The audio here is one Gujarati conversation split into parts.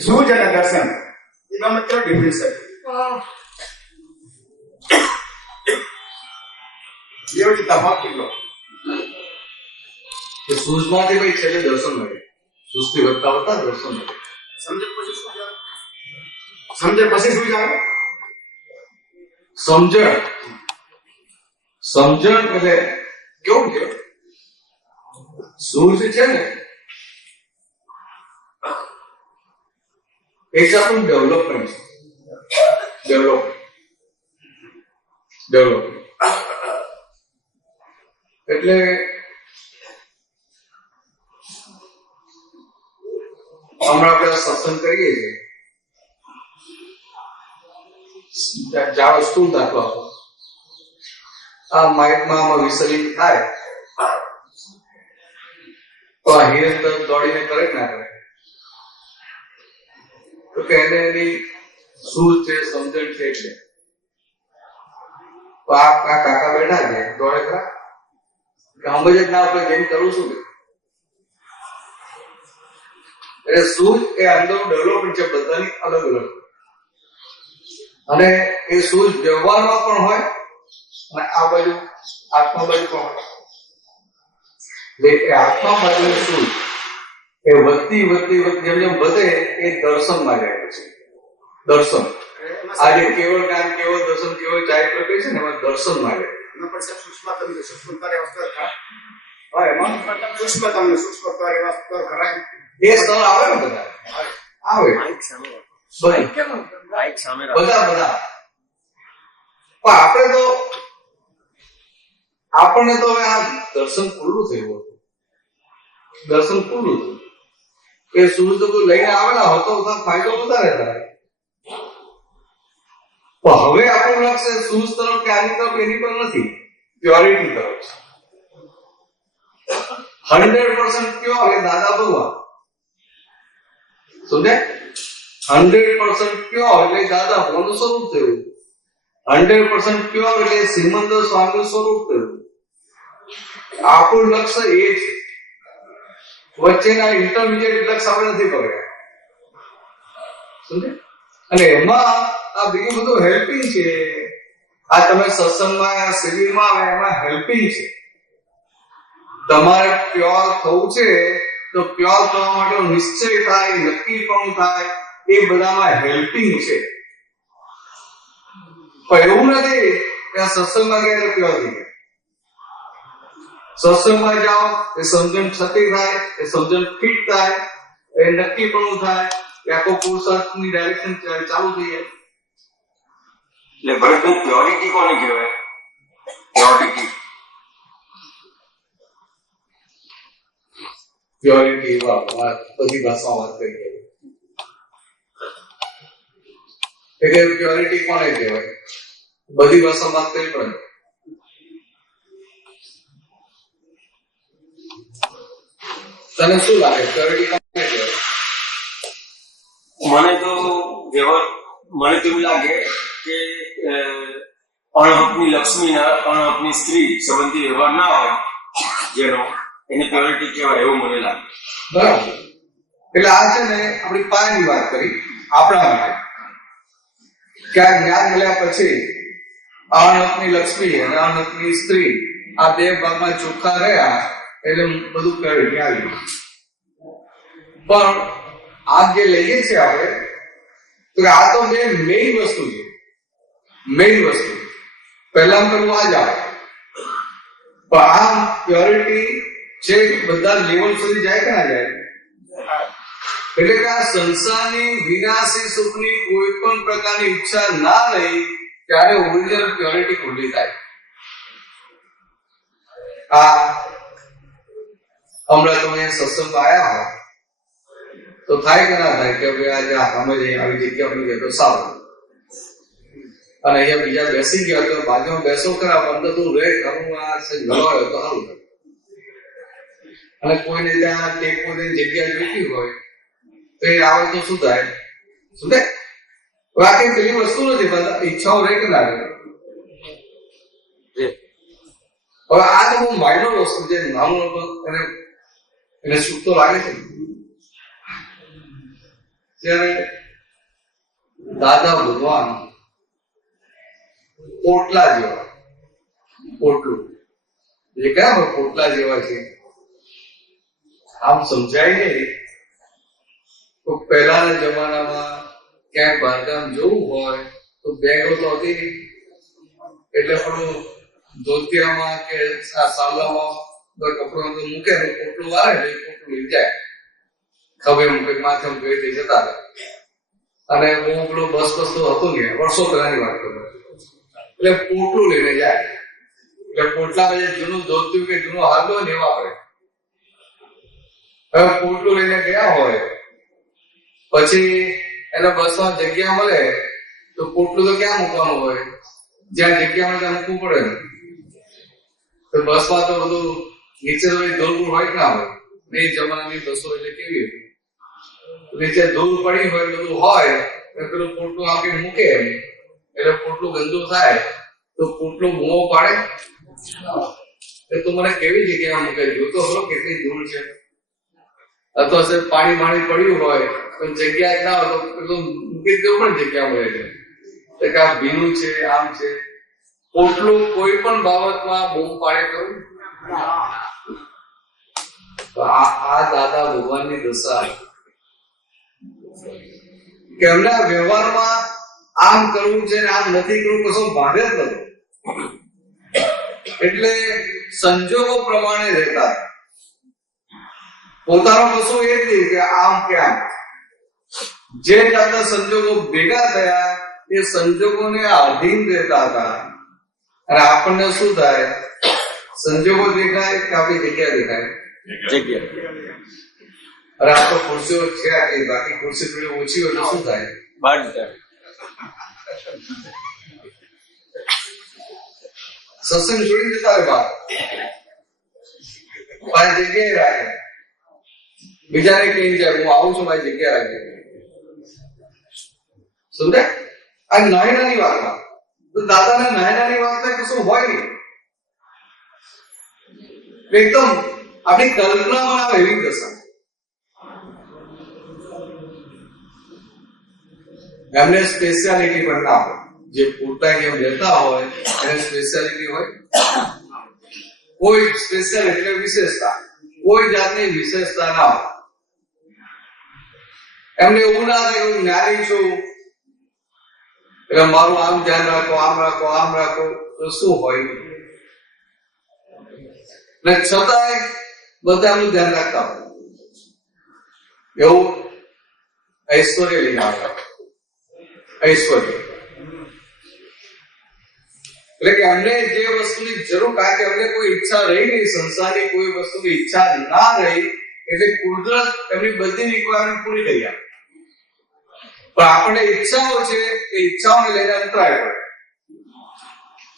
સૂઝ અને દર્શન એમાં કેટલો ડિફરન્સ છે એવો જ તફાવત કેટલો કે સૂઝમાંથી ભાઈ છેલ્લે દર્શન મળે, સૂઝથી વધતા વધતા દર્શન મળે. સમજણ પછી શું જાય? સમજણ પછી શું જાય? સમજણ એટલે કેવું છે, સૂઝ છે ને એ છે આપણું ડેવલપમેન્ટ છે. ડેવલપમેન્ટ એટલે હમણાં આપણે સત્સંગ કરીએ છીએ, જાઓ સ્થૂળ દાખલો આપો, આ માઇકમાં આમાં વિસર્જન થાય તો આ હિરંદર દોડીને કરે ના કરે? તો કે એને એની સૂઝ છે, સમજણ છે. એટલે તો આ કાકા બેઠા છે, દોડે ખરા કે સમજ જ ના આપણે જેમ કરું છું. એટલે સૂઝ એ અંદર ડેવલપમેન્ટ છે, બધાની અલગ અલગ, અને એ સૂઝ વ્યવહારમાં પણ હોય અને આ બાજુ આત્મા બાજુ પણ હોય. એટલે આત્મા બાજુની સૂઝ એ વધતી જેમ જેમ વધે એ દર્શનમાં જાય છે. દર્શન આજે કેવળ જ્ઞાન, કેવળ દર્શન, કેવળ ચારિત્ર કહે છે ને, એમાં દર્શનમાં જાય. એમાં પણ સૂક્ષ્મતમ અવસ્થા હા, એમાં સૂક્ષ્મતમ અવસ્થા કરાય. એ સ્થળ આવે ને, બધા આવે બધા. પણ આપણને તો હવે આ દર્શન ખુલ્લું થયું હતું. દર્શન ખુલ્લું થયું એ સૂઝ તો લઈને આવેલા હોતો ફાયદો વધારે થાય. પણ હવે આપણું લક્ષ્ય સૂઝ તરફ કે આની તરફ એની પર નથી, પ્યોરિટી તરફ છે. 100% પ્યોર એ દાદા ભગવાન. સમજે? 100% પ્યોર એટલે દાદા ભગવાનનું સ્વરૂપ થયું. 100% પ્યોર એટલે શ્રીમંદર સ્વામીનું સ્વરૂપ થયું. આપણું લક્ષ્ય એ છે. વચ્ચેના ઇન્ટરમીડિયેટ લક્ષ્ય આપણે નથી પકડ્યા. સમજે? અને એમાં આ બીજું બધું હેલ્પિંગ છે. આ તમે સત્સંગમાં શિબિરમાં આવે એમાં હેલ્પિંગ છે. તમારે પ્યોર થવું છે તો પ્યોર થવા માટે નિશ્ચય થાય, નક્કી પણ થાય, એ બધામાં હેલ્પિંગ છે. પણ એવું નથી કે આ સત્સંગમાં ગયા એટલે પ્યોર થઈ ગયા. સત્સંગમાં જાઓ એ સમજણ છતી થાય, એ સમજણ ફિટ થાય, એ નક્કી પણ થાય, એ આખો પુરુષાર્થની ડાયરેક્શન ચાલુ થઈ જાય. એટલે ભરત પ્યોરિટી કોને કહેવાય? પ્યોરિટી બધી ભાષામાં વાત કરી છે. એટલે પ્યોરિટી કોને કહેવાય? બધી ભાષામાં વાત કરી પડે. તને શું લાગે પ્યોરિટી કોને કહેવાય? મને તો એવું લાગે કે અણહકની લક્ષ્મીના અણહકની સ્ત્રી સંબંધી વ્યવહાર ના હોય જેનો, એને પ્યોરિટી કહેવાય એવું મને લાગે. બરાબર. એટલે આ છે ને આપણી પાયાની વાત કરી આપણા માટે કે આ જ્ઞાન મળ્યા પછી અણહકની લક્ષ્મી અને અણહકની સ્ત્રી આ બે ભાગમાં ચોખ્ખા રહ્યા એટલે બધું પ્યોરિટી આવી. પણ આ જે લઈએ છીએ આપણે તો આ તો બે મેઇન વસ્તુ છે. મેઇન વસ્તુ પહેલા પેલું આ જ આવે. પણ આ પ્યોરિટી જે બધા લેવલ સુધી જાય કે ના જાય? એટલે કે આ સંસારની વિનાશી સુખની કોઈ પણ પ્રકારની ઈચ્છા ના રહી ત્યારે ઓરિજિનલ પ્યોરિટી ખુલ્લી થાય. આ હમણાં તમે સત્સંગ આવ્યા હોય તો થાય કે ના થાય કે ભાઈ આજે અમે આવી જગ્યા બની ગયા તો સારું, અને અહીંયા બીજા બેસી ગયા તો બાજુમાં બેસો ખરા, અંદર તો રહે ઘણું આ ગવાયો તો સારું થાય. અને કોઈને ત્યાં કોઈને જગ્યા જોઈતી હોય તો એ આવે તો શું થાય? શું થાય? આખી પેલી વસ્તુ નથી, બધા ઈચ્છાઓ રહે કે ના રહે? હવે આ તો બહુ માઇનર વસ્તુ છે, નાનું એને સુખ તો લાગે છે. ત્યારે દાદા ભગવાન પોટલા જેવા, પોટલું એ કયા પોટલા જેવા છે આમ સમજાય નહીં. તો પહેલાના જમાનામાં ક્યાંક બહારગામ જવું હોય તો બેગો તો હતી નહીં, એટલે પણ ધોતિયામાં કે સાવલામાં કપડો મૂકે પોટલું વાળે ને પોટલું લઈ જાય, ખભે મૂકે માથે મૂકે લઈ જતા હતા. અને હું પેલો બસ તો હતું ને વર્ષો પહેલાની વાત કરું, એટલે પોટલું લઈને જાય. એટલે પોટલા જે જૂનું ધોત્યું કે જૂનો હાથ હોય ને એવા આપણે હવે પોટલું લઈને ગયા હોય, પછી એને બસમાં જગ્યા મળે તો પોટલું તો ક્યાં મૂકવાનું હોય, જ્યાં જગ્યા મળે ત્યાં મૂકવું પડે ને. તો બસમાં તો બધું નીચે ધૂળ હોય કે ના હોય, એ જમાનાની બસો એટલે કેવી હતી, નીચે ધૂળ પડી હોય બધું હોય, પેલું પોટલું આપી મૂકે એટલે પોટલું ગંદુ થાય તો પોટલું બૂમો પાડે તો મને કેવી જગ્યામાં મૂકે, જોતો ખરો કેટલી ધૂળ છે. અથવા પાણી પાણી પડ્યું હોય પણ જગ્યા જ ના હોય તો પેલું મૂકી દેવું પણ જગ્યા મળે છે કે આ ભીનું છે આમ છે. પોટલું કોઈ પણ બાબતમાં બૂમ પાડે ખરું. આ દાદા ભગવાનની દશા કે એમના વ્યવહારમાં આમ કરવું છે ને આમ નથી કરવું, કશો ભાગ જ નથી. એટલે સંજોગો પ્રમાણે રહેતા, પોતાનો કશું એ જ નહીં કે આમ કે આમ. જે જાતના સંજોગો ભેગા થયા એ સંજોગોને આધીન રહેતા હતા. અને આપણને શું થાય, સંજોગો દેખાય કે આપણી જગ્યા દેખાય, જગ્યા. અરે આ તો ખુરશીઓ છે આટલી, બાકી ખુરશી થોડી ઓછી હોય તો શું થાય, બહાર જતા. સત્સંગ છોડી જતા હોય બહાર, મારી જગ્યાએ રાખે, બીજાને કઈ જાય હું આવું છું મારી જગ્યા રાખે. સમજાય? આ નાની નાની વાતમાં તો દાદાને નાની નાની વાતમાં કશું હોય નહીં, એકદમ આપણી કલ્પના બનાવે એવી દશા. એમને સ્પેશિયાલિટી પણ ના હોય, જે પૂરતા નિયમ લેતા હોય એને સ્પેશિયાલિટી હોય. કોઈ સ્પેશિયલ એટલે વિશેષતા, કોઈ જાતની વિશેષતા ના હોય. એમને એવું ના થાય હું જ્ઞાની છું એટલે મારું આમ ધ્યાન રાખો, આમ રાખો, આમ રાખો, તો શું હોય ને છતાંય બધાનું ધ્યાન રાખતા હોય. એવું ઐશ્વર્ય લઈને આવતા, ઐશ્વર્ય એટલે કે અમને જે વસ્તુની જરૂર, કારણ કે અમને કોઈ ઈચ્છા રહી નહીં, સંસારની કોઈ વસ્તુની ઈચ્છા ના રહી એટલે કુદરત એમની બધી રિક્વાયરમેન્ટ પૂરી કરી આપે. પણ આપણને ઈચ્છાઓ છે એ ઈચ્છાઓને લઈને અંતરાય પડે.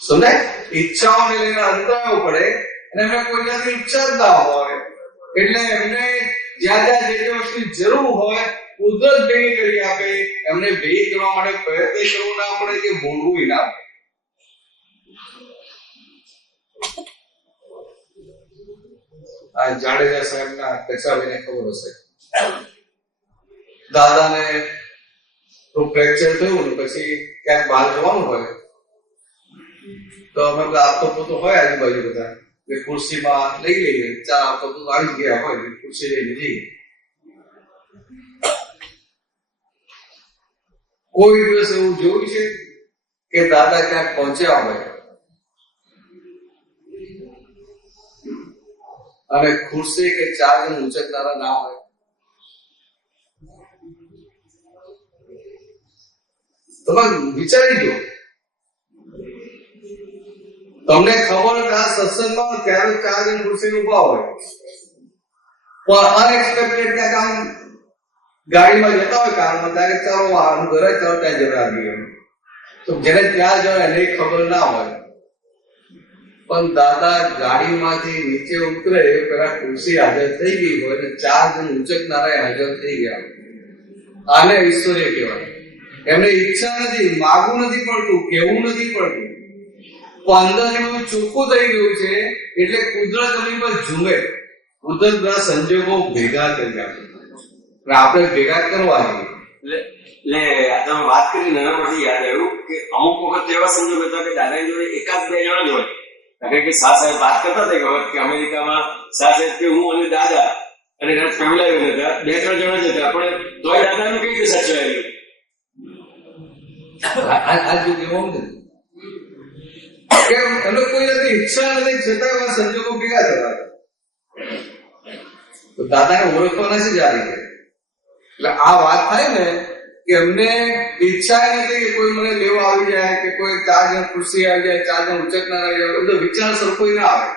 સમજાય? ઈચ્છાઓને લઈને અંતરાયો પડે અને એમને કોઈ જાતની ઈચ્છા જ ના હોય એટલે એમને જ્યાં જ્યાં જે વસ્તુની જરૂર હોય કુદરત ભેગી કરી આપે. એમને ભેગી કરવા માટે પ્રયત્ન કરવો ના પડે કે ભોળવું ના પડે. આ જાડેજા સાહેબના કચાવીને ખબર હશે, દાદાને ફ્રેક્ચર થયું ને પછી ક્યાંક બહાર જવાનું હોય તો અમે આપતો પોતો હોય આજુબાજુ બધા કે ખુરશીમાં લઈ લઈએ, ચાર આપતો પોતો આવી ગયા હોય ખુરશી લઈને જઈએ. કોઈ દિવસ એવું જોયું છે કે દાદા ક્યાંક પહોંચ્યા હોય અને ખુરશી કે ચાર જણ ઉચકનારા ના હોય? તમે વિચારી જો, તમને ખબર કે આ સત્સંગમાં ત્યારે ચાર જણ ખુરશી ઉભા હોય પણ અનએક્સપેક્ટેડ ક્યાંક આમ ગાડીમાં જતા હોય કારમાં ત્યારે ચાલો આમ ઘરે ચાલો ત્યાં જરા દઈએ, તો જેને ત્યાં જવાય એને ખબર ના હોય. પણ દાદા ગાડીમાંથી નીચે ઉતરે પેલા ખુરશી હાજર થઈ ગઈ હોય અને ચાર જણ ઉચકનારા હાજર થઈ ગયા. આને ઈશ્વરીય કહેવાય. એમને ઈચ્છા નથી, માગવું નથી પડતું, કેવું નથી પડતું, પણ અંદરથી ચોખ્ખું થઈ ગયું છે એટલે કુદરત એમની પર ઝૂમે. કુદરતના સંજોગો ભેગા કરી આપે, આપણે ભેગા કરવા એટલે તમે વાત કરી એના પરથી યાદ આવ્યું કે અમુક વખત એવા સંજોગ હતા કે દાદાની જોડે એકાદ બે જણા જ હોય. કારણ કે શાહ સાહેબ વાત કરતા હતા કે વખત કે અમેરિકામાં શાહ સાહેબ કે હું અને દાદા અને એના ફેમિલી હતા, 2-3 જણા જ હતા, પણ તોય દાદાનું કઈ રીતે સાચવાયેલું? આ જો કેવું નથી કે એમને કોઈ નથી ઈચ્છા નથી, છતાં એવા સંજોગો ભેગા થતા. તો દાદાને ઓળખવાના છે જ આ રીતે. એટલે આ વાત થાય ને કે એમને ઈચ્છા નથી કે કોઈ મને લેવા આવી જાય, કે કોઈ 4 જણ ખુરશી આવી જાય, 4 જણ ઉચકનાર આવી જાય, બધો વિચાર સરખો ના આવે.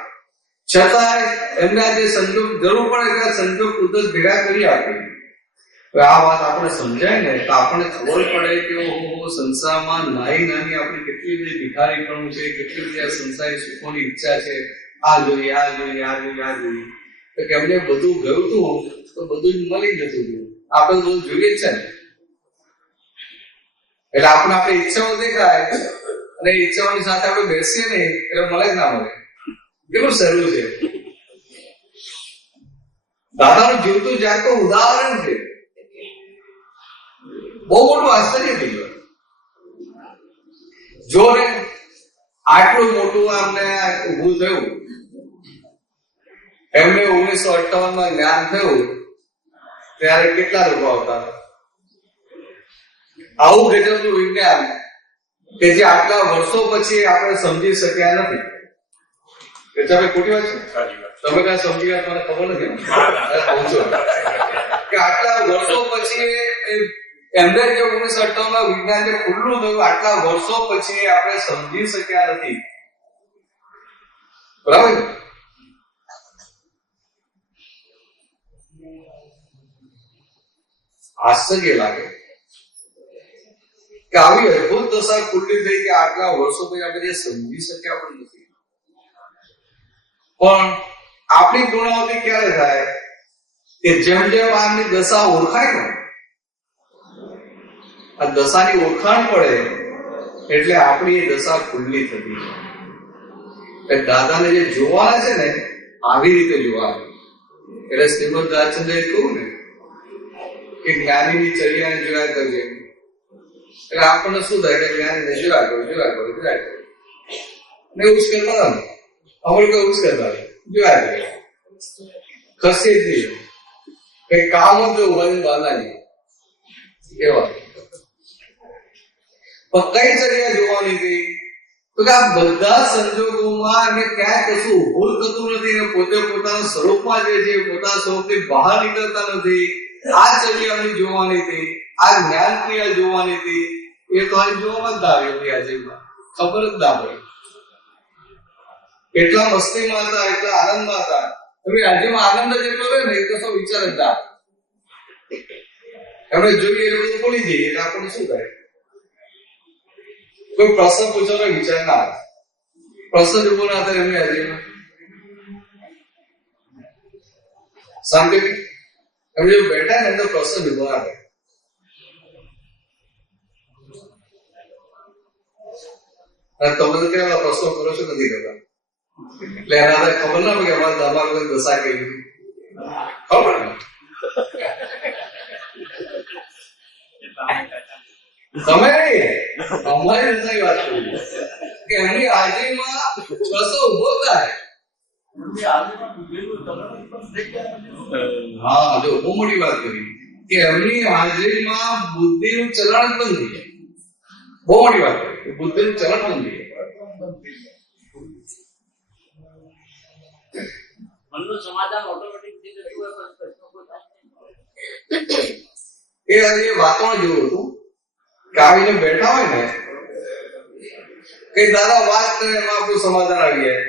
છતાંય એમને આ જે સંજોગ જરૂર પડે ત્યાં સંજોગ કુદરત ભેગા કરી આપે. આ વાત આપણે સમજાય ને તો આપણને ખબર પડે કે સંસારમાં નાની આપણી કેટલી બધી ભિખારીપણું છે, કેટલી બધી આ સંસારી સુખોની ઈચ્છા છે. આ જોઈએ, આ જોઈએ, આ જોઈએ, આ જોઈએ. તો કે એમને બધું ગયું હતું તો બધું જ મળી જતું હતું. આપણે બધું જોઈએ જ છે ને. એટલે આપણે આપણી ઈચ્છાઓ દેખાય અને ઈચ્છાઓની સાથે આપણે બેસીએ ને એટલે મળે જ ના મળે. કેટલું સહેલું છે. દાદાનું જીવતું જાગતું ઉદાહરણ છે. બહુ મોટું આશ્ચર્ય થઈ ગયું. જો ને આટલું મોટું અમને ઉભું થયું, એમને 1958 જ્ઞાન થયું ત્યારે કેટલા લોકો આવતા? આવું ગજબનું વિજ્ઞાન કે જે આટલા વર્ષો પછી આપણે સમજી શક્યા નથી. તમે ખોટી વાત છે? તમે કઈ સમજી ગયા મને ખબર નથી. પહોંચો કે આટલા વર્ષો પછી એમને જે 1958 વિજ્ઞાન જે ખુલ્લું થયું, આટલા વર્ષો પછી આપણે સમજી શક્યા નથી. બરાબર. આશ્ચર્ય લાગે કે આવી અદભુત દશા ખુલ્લી થઈ કે આટલા વર્ષો પછી આપણે સમજી શક્યા પણ નથી. પણ આપણી પૂર્ણાવતી ક્યારે થાય કે જેમ જેમ આમની દશા ઓળખાય ને, આ દશાની ઓળખાણ પડે એટલે આપણી એ દશા ખુલ્લી થતી. એટલે દાદાને જે જોવાના છે ને આવી રીતે જોવાના. એટલે શ્રીમદ રાજચંદ્રએ કહ્યું ને કે જ્ઞાનીની ચર્યાને જોયા કરજે. એટલે આપણને શું થાય કે જ્ઞાનીને જોયા કરો. ને એવું જ કરતા ને અમલ એવું જ કરતા જોયા કરે. ખસે જ નહીં, કઈ કામ જ ઉભાની બાંધા નહીં એવા. પણ કઈ ચર્યા જોવાની હતી તો કે આ બધા સંજોગોમાં એમને ક્યાંય કશું ભૂલ થતું નથી ને પોતે પોતાના સ્વરૂપમાં જે છે પોતાના સ્વરૂપથી બહાર નીકળતા નથી. આ ચર્યાની જોવાની હતી, આ જ્ઞાન ક્રિયા જોવાની હતી. એ તો આ જોવામાં જ ના આવી આજેમાં ખબર જ ના પડી. એટલા મસ્તીમાં હતા, એટલા આનંદમાં હતા. હવે આજેમાં આનંદ જેટલો રહે ને એ કશો વિચાર જ ના. એમને જોઈએ એટલે બધું ભૂલી જઈએ એટલે આપણને શું થાય? કોઈ પ્રશ્ન પૂછવાનો વિચાર ના આવે. પ્રશ્ન ઉભો ના થાય એમની હાજરીમાં શાંતિ એમ જો બેઠા ને અંદર પ્રશ્ન ઉભો ના થાય. તમે તો કેવા પ્રશ્નો કરો છો નથી કરતા. એટલે એના ખબર ના પડે કે અમારે દશા કેવી ખબર ને. તમે અમારી દશાની વાત કરી કે એમની હાજરીમાં કશો ઉભો થાય. હા, જો બહુ મોટી વાત કરી કે એમની હાજરીમાં બુદ્ધિનું ચલણ જ બંધ થઈ જાય. બહુ મોટી વાત કરી, બુદ્ધિનું ચલણ બંધ થઈ જાય. મનનું સમાધાન ઓટોમેટિક એ વાતોમાં જેવું હતું કે આવીને બેઠા હોય ને કઈ દાદા વાત કરે એમાં આપણું સમાધાન આવી જાય.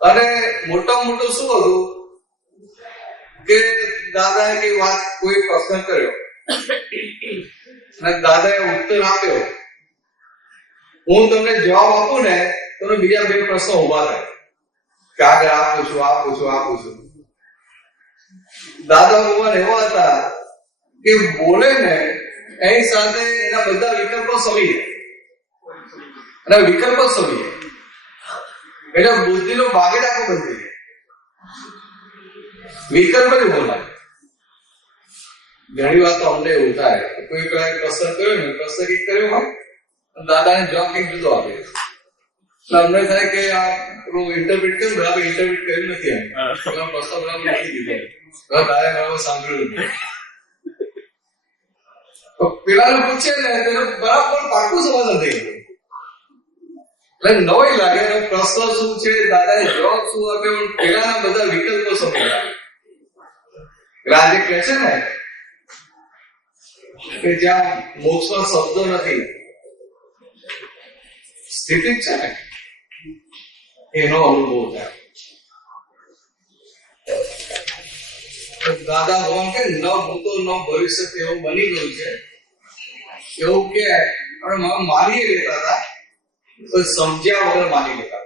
અને મોટામાં મોટું શું હતું કે દાદાએ કઈ વાત કોઈ પ્રશ્ન કર્યો અને દાદાએ ઉત્તર આપ્યો. હું તમને જવાબ આપું ને તો બીજા 2 પ્રશ્નો ઉભા થાય કે આગળ આ પૂછું. દાદા ભગવાન એવા હતા કે બોલે ને એની સાથે એના બધા વિકલ્પો સમી જાય અને વિકલ્પો સમી જાય એટલે બુદ્ધિનો બાગેડાકો બંધ થઈ જાય. વિકલ્પ જ બોલાય. ઘણી વાર તો અમને એવું થાય કોઈ કઈ પ્રશ્ન કર્યો ને પ્રશ્ન કંઈક કર્યો હોય દાદાને જવાબ કંઈક જુદો આપે એટલે અમને થાય કે આ પેલું ઇન્ટરપ્રિટ કર્યું બરાબર ઇન્ટરપ્રિટ કર્યું નથી એમ પ્રશ્ન બરાબર નથી દીધો દાદા બરાબર સાંભળ્યું નથી તો પેલાને પૂછે ને તેને બરાબર પાકું સમાધાન થઈ ગયું એટલે નવાઈ લાગે પ્રશ્ન શું છે દાદાએ જવાબ શું આપ્યો પેલાના બધા વિકલ્પો સમજાય એટલે આજે કહે છે ને કે જ્યાં મોક્ષમાં શબ્દો નથી સ્થિતિ જ છે ને એનો અનુભવ થાય દાદા ભગવાન કે ન ભૂતો ન ભવિષ્ય એવું બની ગયું છે એવું કે માની લેતા હતા તો સમજ્યા વગર માની લેતા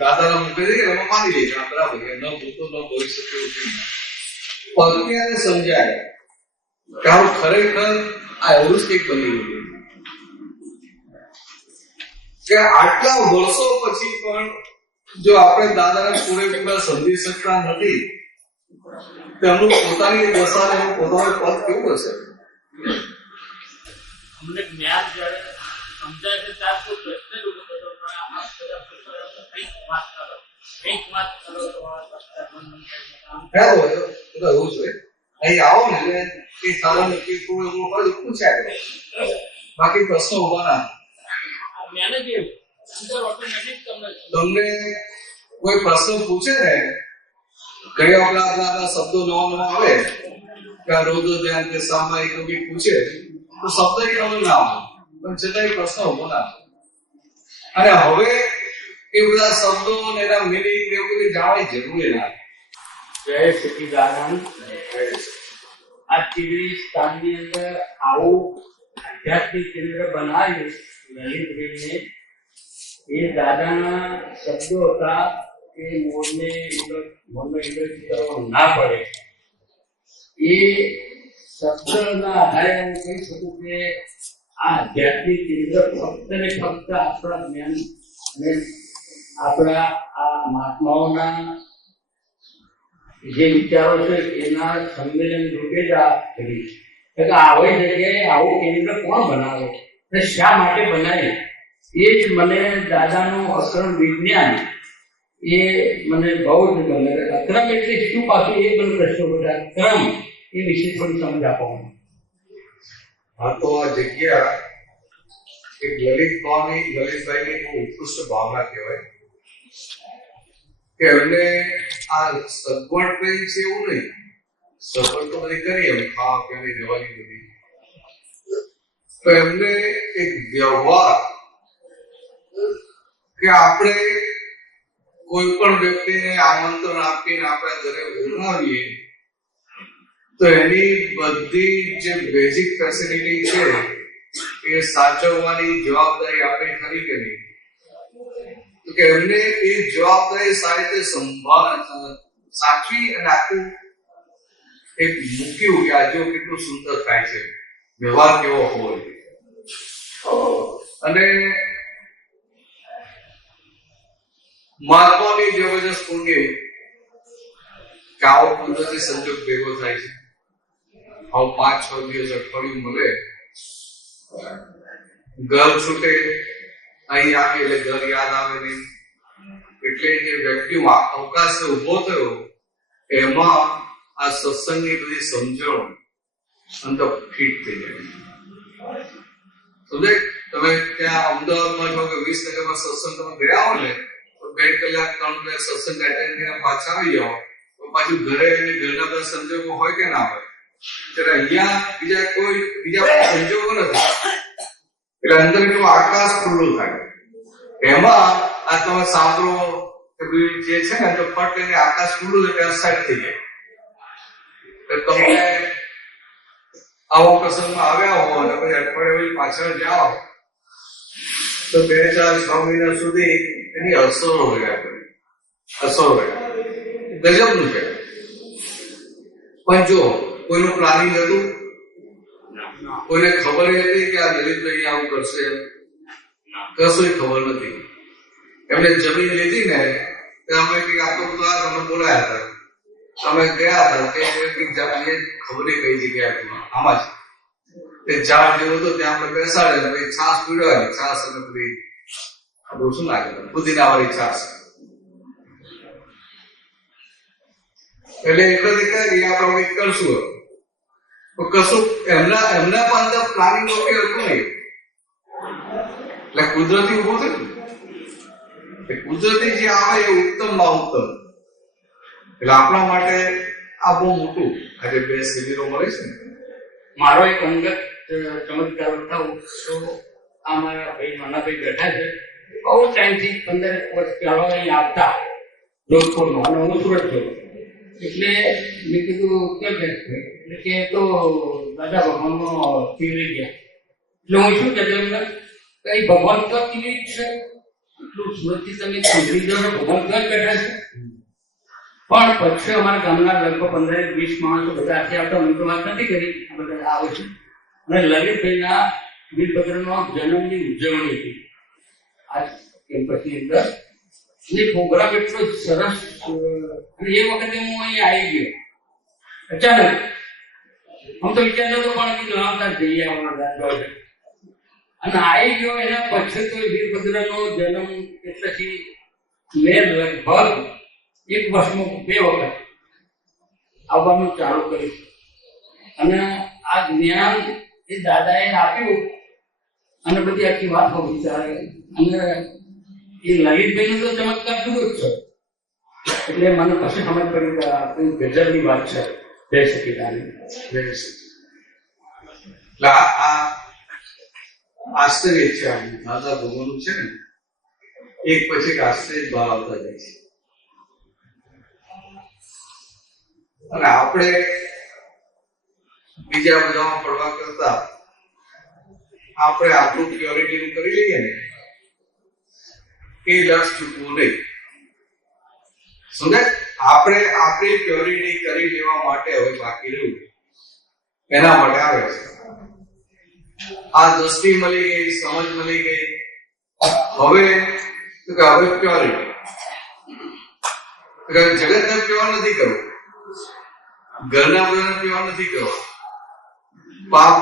દાદાના મુખે કે અમે માની લેતા બરાબર ન ભૂતો ન ભવિષ્ય એવું અત્યારે સમજાય કે આવું ખરેખર આ એવું જ કંઈક બની ગયું કે આટલા વર્ષો પછી પણ જો આપણે દાદાને પૂરેપૂરા સમજી શકતા નથી તો એમનું પોતાની દશાને પોતાનું પદ કેવું હશે અમને જ્ઞાન જ્યારે સમજાય છે ત્યાર કોઈ પ્રશ્ન જ ઉભો થતો પણ આમાં બધા પ્રશ્નો કંઈક વાત કરો તો એવું છે અહીં આવો ને એટલે એ સારા નક્કી થોડું એવું હોય તો પૂછ્યા કરે બાકી પ્રશ્નો ઉભા ના તમને કોઈ પ્રશ્ન પૂછે ને ઘણી વખત આપણા શબ્દો નવા નવા આવે કે રોજ ધ્યાન કે સામાયિક કવિ પૂછે તો શબ્દ ખબર ના આવે પણ છતાં એ પ્રશ્ન ઉભો ના અને હવે એ બધા શબ્દો ને એના મિનિંગ એ બધું જાણવાની જરૂરી ના જય સચિદાનંદ આ ટીવી સ્થાનની અંદર આવું આધ્યાત્મિક કેન્દ્ર બનાવ્યું લલિતભાઈને એ દાદાના શબ્દો હતા કે મોરને ઇન્ડસ્ટ્રી કરવો ના પડે એ શબ્દના આધારે હું કહી શકું કે આ આધ્યાત્મિક કેન્દ્ર ફક્ત ને ફક્ત આપણા જ્ઞાન અને આપણા આ મહાત્માઓના જે વિચારો છે એના સંમેલન રૂપે જ આ કરી છે આવી જગ્યાએ આવું કેન્દ્ર કોણ બનાવે અને શા માટે બનાવ્યું એ જ મને દાદાનું અક્રમ વિજ્ઞાન એ મને બહુ જ ગમે અક્રમ એટલે શું પાછું એ પણ પ્રશ્નો બધા ક્રમ એ વિશે થોડી સમજ આપો હા તો આ જગ્યા એક લલિતભાઈની બહુ ઉત્કૃષ્ટ ભાવના કહેવાય કે એમને આ સગવડ કઈ છે એવું નહીં સગવડ તો બધી કરી એમ ખાવા પીવાની જવાની બધી તો એમને એક વ્યવહાર કે આપણે કોઈ પણ વ્યક્તિને આમંત્રણ આપીને આપણે ઘરે બોલાવીએ તો એની બધી જે બેઝિક ફેસિલિટી છે એ સાચવવાની જવાબદારી આપણે ખરી કે નહીં કે એમને એ જવાબદારી સારી રીતે સાચવી અને આખું એક મૂક્યું કે આજે કેટલું સુંદર થાય છે વ્યવહાર કેવો હોય અને મહાત્માની જબરજસ્ત પુણ્ય કે આવો કુદરતી સંજોગ ભેગો થાય છે આવો 5-6 દિવસ અઠવાડિયું મળે ઘર છૂટે અહીં આવે એટલે ઘર યાદ આવે નહીં એટલે જે વ્યક્તિમાં અવકાશ ઉભો થયો એમાં આ સત્સંગની બધી સમજણ અંદર ફિટ થઈ જાય સમજે તમે ત્યાં અમદાવાદમાં જો કે 20 ટકામાં સત્સંગ તમે ગયા હો ને તો 2 કલાક 3 કલાક સત્સંગ એટેન્ડ કરીને પાછા આવી જાઓ તો પાછું ઘરે આવીને ઘરના બધા સંજોગો હોય કે ના હોય ત્યારે અહીંયા બીજા સંજોગો નથી એટલે અંદર એટલું આકાશ ખુલ્લું થાય એમાં આ તમે સાંભળો જે છે ને તો ફટ કરીને આકાશ ખુલ્લું એટલે સાઈડ થઈ જાય તમને આવો પ્રસંગમાં આવ્યા હો અને પછી અઠવાડિયે પાછળ જાઓ તો 2-4-6 મહિના સુધી એની અસરો રહ્યા ગજબનું છે પણ જો કોઈનું પ્લાનિંગ હતું કોઈને ખબર હતી કે આ લલિતભાઈ આવું કરશે કશું ખબર નથી એમને જમીન લીધી ને અમે કંઈક આટલું બધું આ તમને બોલાયા હતા અમે ગયા હતા તે ખબર કઈ જગ્યાએ હતું આમાં જ તે ઝાડ જેવું હતું ત્યાં આપણે બેસાડે પછી છાસ પીવડાવે છાસ અને પેલી આપણું શું લાગે પુદીના વાળી છાસ એટલે એટલે આપણે કંઈક કરશું તો કશું એમના પણ અંદર પ્લાનિંગ ઓકે હતું નહીં એટલે કુદરતી ઉભું થયું કુદરતી જે આવે એ ઉત્તમ માં ઉત્તમ એટલે આપણા માટે આ બહુ મોટું આજે 2 શિબિરો મળે છે ને મારો એક અંગત ચમત્કાર બતાવું તો આ મારા ભાઈ નાના ભાઈ બેઠા છે બહુ ટાઈમથી 15 વર્ષ પહેલા અહીં આવતા જોધપુરનો અને હું સુરત છું એટલે મેં કીધું કેમ છે એટલે કે તો દાદા ભગવાનનો પીવડી ગયા એટલે હું શું કહેતો એમને કઈ ભગવાન તો પીવી છે એટલું સુરતથી તમે પીવડી જાઓ ભગવાન ક્યાં બેઠા છે પણ પછી અમારા ગામના લગભગ 15-20 માણસો બધા આથી આવતા હું તો વાત નથી કરી આ બધા આવે છે અને લલિતભાઈના વીરભદ્રનો જન્મની ઉજવણી હતી આ કેમ્પસની અંદર એ પ્રોગ્રામ એટલો સરસ અને એ વખતે હું અહીં આવી ગયો અચાનક હું તો વિચારતો હતો પણ કીધું આવતા જઈએ આવવાના અને આવી ગયો એના પછી તો વીરભદ્રનો જન્મ એટલેથી મેં લગભગ 1 વર્ષમાં 2 વખત આવવાનું ચાલુ કર્યું અને આ જ્ઞાન એ દાદાએ આપ્યું અને બધી આખી વાત વિચારે અને એ લલિતભાઈનો તો ચમત્કાર જુદો જ છે એટલે મને પછી સમજ પડી કે આ ગજબની વાત છે જય સચિદાનંદ જય સચિદાનંદ એટલે આ આશ્ચર્ય છે આ દાદા ભગવાનનું છે ને એક પછી એક આશ્ચર્ય ભાવ આવતા જાય છે અને આપણે બીજા બધામાં પડવા કરતા આપણે આપણું પ્યોરિટી નું કરી લઈએ ને એ લક્ષ ચૂકવું નહીં સમજાય આપણે આપણી પ્યોરિટી કરી લેવા માટે હવે બાકી રહ્યું એના માટે આવે છે આ દ્રષ્ટિ મળી ગઈ સમજ મળી ગઈ હવે પ્યોરિટી જગતને પ્યોર નથી કરવું ઘરના બધાને પ્યોર નથી કરવો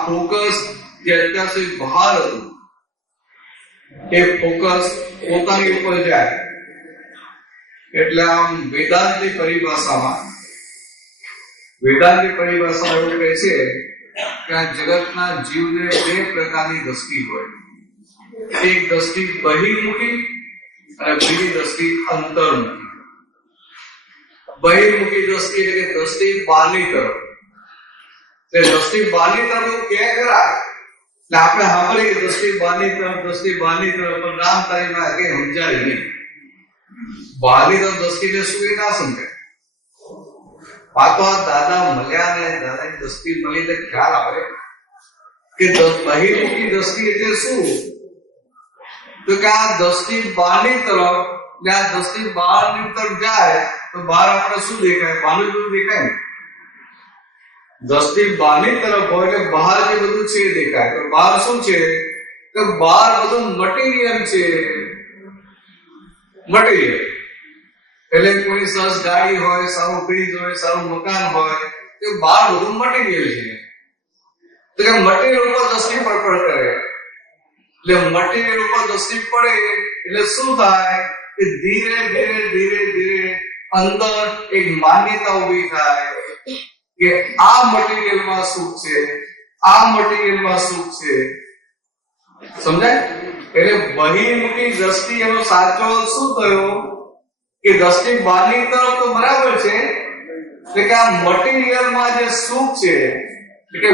ફોકસ જે અત્યાર સુધી બહાર હતું એ ફોકસ પોતાની ઉપર જાય એટલે આમ વેદાંતની પરિભાષામાં એવું કહે છે કે આ જગતના જીવને 2 પ્રકારની દ્રષ્ટિ હોય એક દ્રષ્ટિ બહિર્મુખી અને બીજી દ્રષ્ટિ અંતર્મુખી બહિર્મુખી દ્રષ્ટિ એટલે કે દ્રષ્ટિ બહારની તરફ દ્રષ્ટિ બહારની તરફ એવું કે કરાય એટલે આપણે સાંભળીએ કે દ્રષ્ટિ બહારની તરફ પણ રામ તારીમાં કે સમજાય નહીં બહારની તરફ દ્રષ્ટિને શું એ ના સમજાય આ તો આ દાદા મળ્યા ને દાદાની દ્રષ્ટિ મળી એટલે ખ્યાલ આવે કે બહિર્મુખી દ્રષ્ટિ એટલે શું તો કે આ દ્રષ્ટિ બહારની તરફ એટલે આ દ્રષ્ટિ બહારની તરફ જાય તો બહાર આપણે શું દેખાય બહારનું બધું દેખાય ને દ્રષ્ટિ બહારની તરફ હોય એટલે બહાર જે બધું છે એ દેખાય તો બહાર શું છે તો બહાર બધું મટીરિયલ છે મટીરિયલ એટલે કોઈ સરસ ગાડી હોય સારું ફ્રીજ હોય સારું મકાન હોય તો બહાર બધું મટીરિયલ છે તો કે મટીરિયલ ઉપર દ્રષ્ટિ પડપડ કરે એટલે મટીરિયલ ઉપર દ્રષ્ટિ પડે એટલે શું થાય કે ધીરે ધીરે અંદર એક માન્યતા ઉભી થાય કે આ મટીરિયલમાં સુખ છે સમજાય એટલે બહિર્મુખી દ્રષ્ટિ એનો સાચો શું થયો કે દ્રષ્ટિ બહારની તરફ તો બરાબર છે એટલે કે આ મટીરિયલમાં જે સુખ છે એટલે કે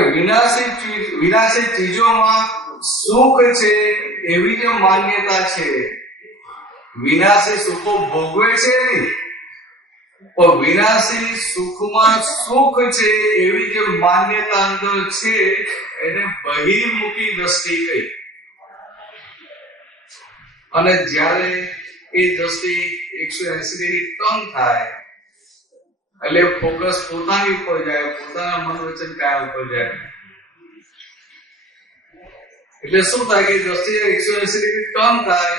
વિનાશી ચીજોમાં સુખ છે એવી જે માન્યતા છે વિનાશી સુખો ભોગવે છે નહીં પણ વિનાશી સુખમાં સુખ છે એવી જે માન્યતા અંદર છે એને બહિર્મુખી દ્રષ્ટિ કહી અને જ્યારે એ દ્રષ્ટિ 180 ડિગ્રી ટર્ન થાય એટલે ફોકસ પોતાની ઉપર જાય પોતાના મન વચન કાયા ઉપર જાય એટલે શું થાય કે દ્રષ્ટિ 180 ડિગ્રી ટર્ન થાય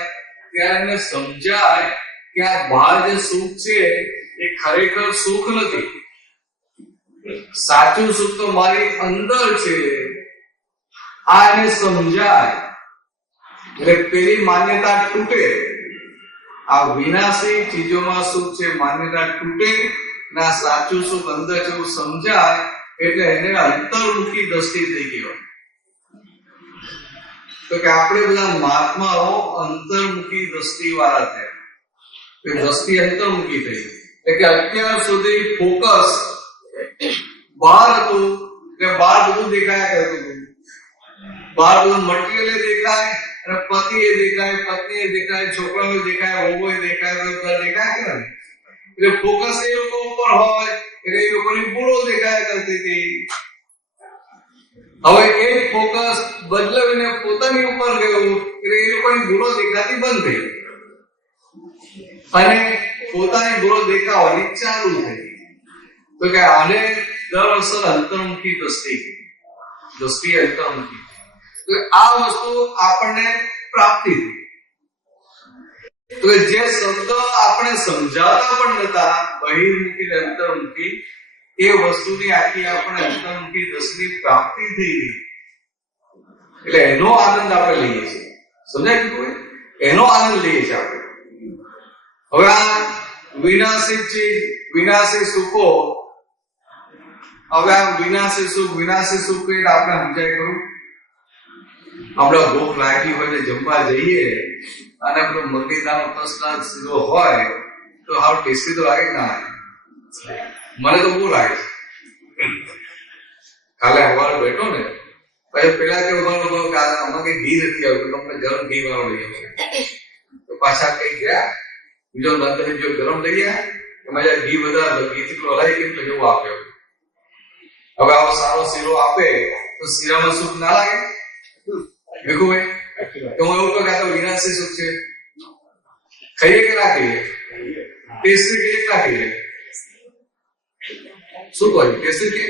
ત્યારે એને સમજાય કે આ બહાર જે સુખ છે એ ખરેખર સુખ નથી સાચું સુખ તો મારી અંદર છે, આ એને સમજાય એટલે પેલી માન્યતા તૂટે. આ વિનાશી ચીજોમાં સુખ છે, માન્યતા તૂટે ને આ સાચું સુખ અંદર છે એવું સમજાય એટલે એને અંતર્મુખી દ્રષ્ટિ થઈ કહેવાય. તો કે આપણે બધા મહાત્માઓ અંતર્મુખી દ્રષ્ટિ વાળા થયા, કે દ્રષ્ટિ અંતર્મુખી થઈ. એટલે કે અત્યાર સુધી ફોકસ બહાર હતું, કે બહાર બધું દેખાયા કરતું હતું, બહાર બધું મટીરિયલ દેખાય અને પતિએ દેખાય, પત્નીએ દેખાય, છોકરાઓ દેખાય, વહુએ દેખાય, બધા દેખાય કે નહીં. એટલે ફોકસ એ લોકો ઉપર હોય એટલે એ લોકોની ભૂલો દેખાયા કરતી હતી. હવે એ ફોકસ બદલાવીને પોતાની ઉપર ગયું એટલે એ લોકોની ભૂલો દેખાતી બંધ થઈ અને પોતાની ભૂલો દેખાવાની ચાલુ થઈ. તો કે આને દર અસર અંતર્મુખી દ્રષ્ટિ અંતર્મુખી. તો આ વસ્તુ આપણને પ્રાપ્તિ થઈ. તો જે શબ્દ આપણે સમજાવતા પણ નતા, બહિર્મુખી ને અંતર્મુખી, એ વસ્તુની આખી આપણે અંતર્મુખી દ્રષ્ટિની પ્રાપ્તિ થઈ ગઈ. એટલે એનો આનંદ આપણે લઈએ છીએ. સમજાય કીધું? એનો આનંદ લઈએ છીએ આપણે. હવે આ વિનાશી ચીજ, વિનાશી સુખો, હવે આ વિનાશી સુખ એટલે આપણે સમજાય ખરું. આપણે ભૂખ લાગી હોય ને જમવા જઈએ અને આપણો મગીદાનો કસનાર સીધો હોય તો હાવ ટેસ્ટી તો લાગે ના લાગે? મને તો બહુ લાગે છે. કાલે સવારે બેઠો ને પછી પેલા કે આમાં કઈ ઘી નથી આવતું, તમને ગરમ ઘી વાળો લઈ આવશે. તો પાછા કઈ ગયા બીજો નંદ જો ગરમ લઈ ગયા એમાં ઘી વધારે ઘી થી હલાઈ કેમ તો જેવું આપ્યો. હવે આવો સારો શીરો આપે તો શીરામાં સુખ ના લાગે? દેખો ભાઈ, તો હું એવું કહું કે આ તો વિનાશી સુખ છે. ખાઈએ કે ના ખાઈએ? ટેસ્ટી કે ના ખાઈએ? શું કહ્યું? ટેસ્ટી કે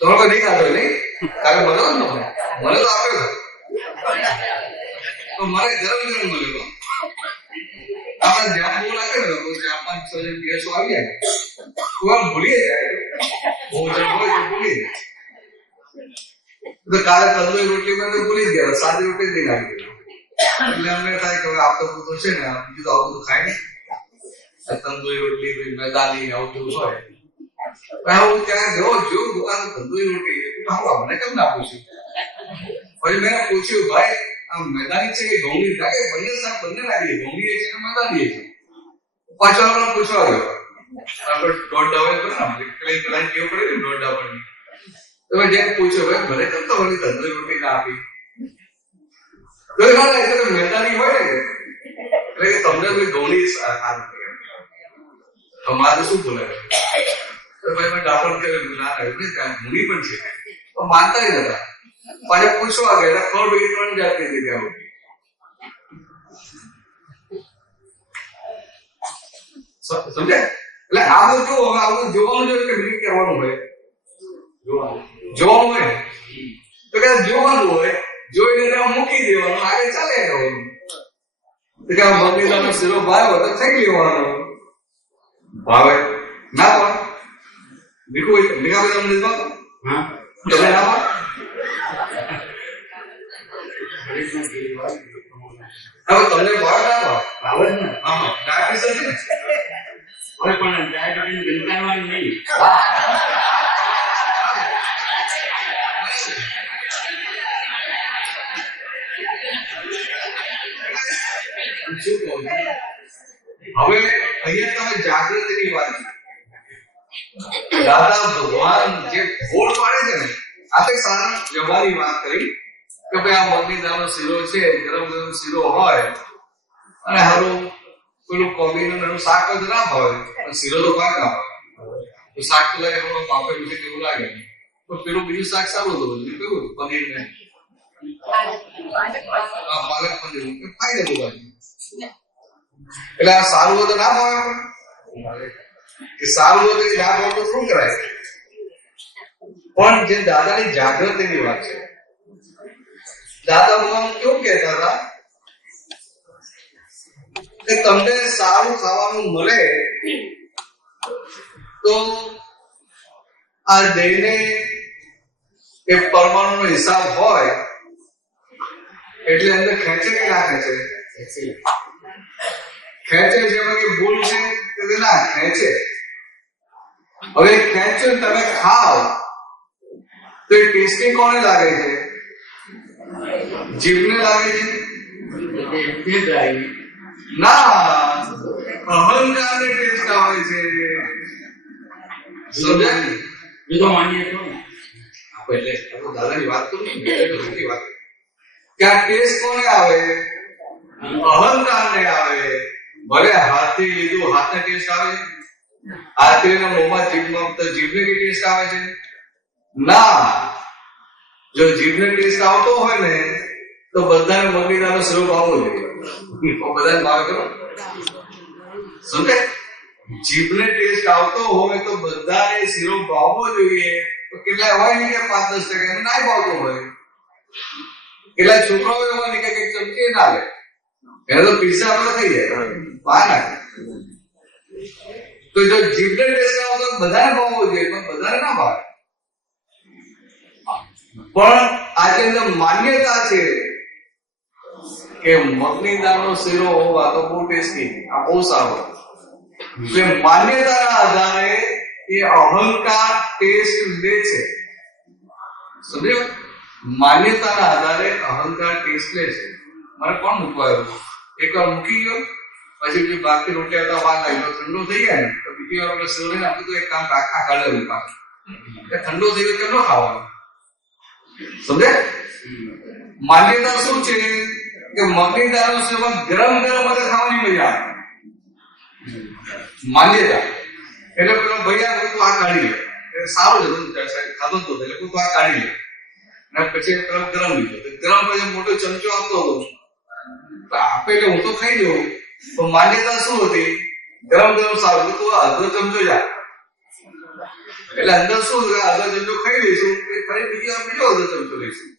તમે કોઈ નહીં ખાતો નહીં? કાલે મળ્યો ને મને તો આપ્યો તો મારે ગરમ મળ્યો. આપણે ધ્યાન બહુ લાગે ને, 4-5-6 દિવસો આવી જાય તો ભૂલી જાય, બહુ જણ હોય તો ભૂલી જાય. તો કાલે તંદુરી રોટલી માં તો ભૂલી જ ગયા, સાદી રોટલી દઈ નાખી. એટલે અમને થાય કે હવે આપતો તો છે ને બીજું તો આવું બધું ખાય ને, તંદુરી રોટલી મેદાની આવું બધું હોય. હું ત્યાં ગયો જોયું દુકાન તંદુરી રોટલી, મને કેમ ના પૂછ્યું? પછી મેં પૂછ્યું ભાઈ આ મેદાની છે કે ઘઉંની? લાગે બંને શાક બંને લાગી, ઘઉંની છે ને મેદાની છે. પાછો આપણે પૂછવા ગયો, આપણે $1.50 કેવું પડે ને $1.50. તમે જેમ પૂછ્યો ભાઈ મને કેમ તો મને તંદુરી રોટલી ના આપી? તો મેદાની હોય ને એટલે તમને કોઈ ઘઉંની સારું તમારે શું બોલાવે? તો ભાઈ મેં ડાપણ કર્યું ના ઘઉંની પણ છે પણ માનતા જ નતા. પાછા પૂછવા ગયા ફળ ભાઈ 3 જાતની જગ્યા રોટલી. સમજાય? એટલે આ બધું કેવું, હવે આવું જોવાનું જોઈએ કે બીજું કહેવાનું હોય? જોવાનું હોય તો કે જોવાનું હોય, જોઈને મૂકી દેવાનું, આગળ ચાલે કરવાનું. તો કે મગીદાનો શીરો ભાવ્યો તો ખાઈ લેવાનો, ભાવે ના ભાવે બીજું હોય ભેગા બધા અમને તમે ના ભાવે. હવે તમને ભાવે ના ભાવે? હા ડાયાબિટીસ છે ને? હવે પણ ડાયાબિટીસ ગંધાવાનું નહીં. હવે અહીંયા તમે જાગૃતિની વાત, દાદા ભગવાન જે ફોડ પાડે છે ને, આ તો સારા વ્યવહારની વાત કરી કે ભાઈ આ મગીદાનો શીરો છે, ગરમ ગરમ શીરો હોય અને હારું પેલું કોબીનું શાક જ ના ભાવે પણ શીરો તો ભાગ ના ભાવે. તો શાક તો લાગે થોડું પાપડ છે કેવું લાગે, તો પેલું બીજું શાક સારું હતું, કેવું પનીર ને પાલક પનીર ખાઈ લેતું ભાઈ. એટલે આ સારું હોય તો ના ભાવે, એ સારું હોય તો ના ભાવે તો શું કરાય? પણ જે દાદાની જાગૃતિની વાત છે, દાદા ભગવાન કેવું કહેતા હતા કે તમને સારું ખાવાનું મળે તો આ દેહને એ પરમાણુનો હિસાબ હોય એટલે અંદર ખેંચે કે ના ખેંચે? ખેંચે છે, બાકી ભૂલ છે કે ના ખેંચે. હવે ખેંચ્યું તમે ખાઓ તો એ ટેસ્ટી કોને લાગે છે? જીભને લાગે છે? ના, અહંકારને ટેસ્ટ આવે છે. સમજાય? એ તો માનીએ તો એટલે દાદાની વાત કરું ને, વાત કે આ ટેસ્ટ કોને આવે? અહંકારને આવે. ભલે હાથથી લીધું, હાથને ટેસ્ટ આવે છે? હાથથી મોંમાં જીભમાં તો જીભને કઈ ટેસ્ટ આવે છે? ના. જો જીભને ટેસ્ટ આવતો હોય ને તો બધાને મગનીદાનો સ્વરૂપ આવવો જોઈએ. બધાને ભાવે કરો. સમજે? જીભને ટેસ્ટ આવતો હોય તો બધાને સિરોપ ભાવવો જોઈએ. તો કેટલા હોય ને કે 5-10% એને ના ભાવતો હોય. કેટલા છોકરાઓ એવા ને કે ચમચી ના લે, એને તો પીઝા આપણે થઈ જાય બહાર નાખે. તો જો જીભને ટેસ્ટ આવતો બધાને ભાવવો જોઈએ, પણ બધાને ના ભાવે. પણ આજે અંદર માન્યતા છે કે મગની દાળનો શીરો હોવા તો બહુ ટેસ્ટી, આ બહુ સારો. એટલે માન્યતાના આધારે એ અહંકાર ટેસ્ટ લે છે. સમજ્યો? માન્યતાના આધારે અહંકાર ટેસ્ટ લે છે. મને કોણ મૂકવાયું? એકવાર મૂકી ગયો, પછી જે બાકી રોટી હતા વાર લાગ્યો, ઠંડો થઈ જાય ને તો બીજી વાર આપણે શીરો લઈને આપી તો એક કામ આખા કાઢે મૂકા. ઠંડો થઈ ગયો કેટલો ખાવાનો? સમજે? માન્યતા શું છે કે મગની દાળનું સેવન ગરમ ગરમ માટે ખાવાની મજા આવે. માન્યતા એટલે પેલો ભૈયા તું આ કાઢી લે, સારું છે ખાધો તો એટલે તું આ કાઢી લે, અને પછી ગરમ લીધો, ગરમ પછી મોટો ચમચો આપતો હતો આપે એટલે હું તો ખાઈ લઉં. પણ માન્યતા શું હતી? ગરમ ગરમ સારું, તું અડધો ચમચો જા. એટલે અંદર શું અડધો ચમચો ખાઈ લઈશું, ફરી બીજો અડધો ચમચો લઈશું.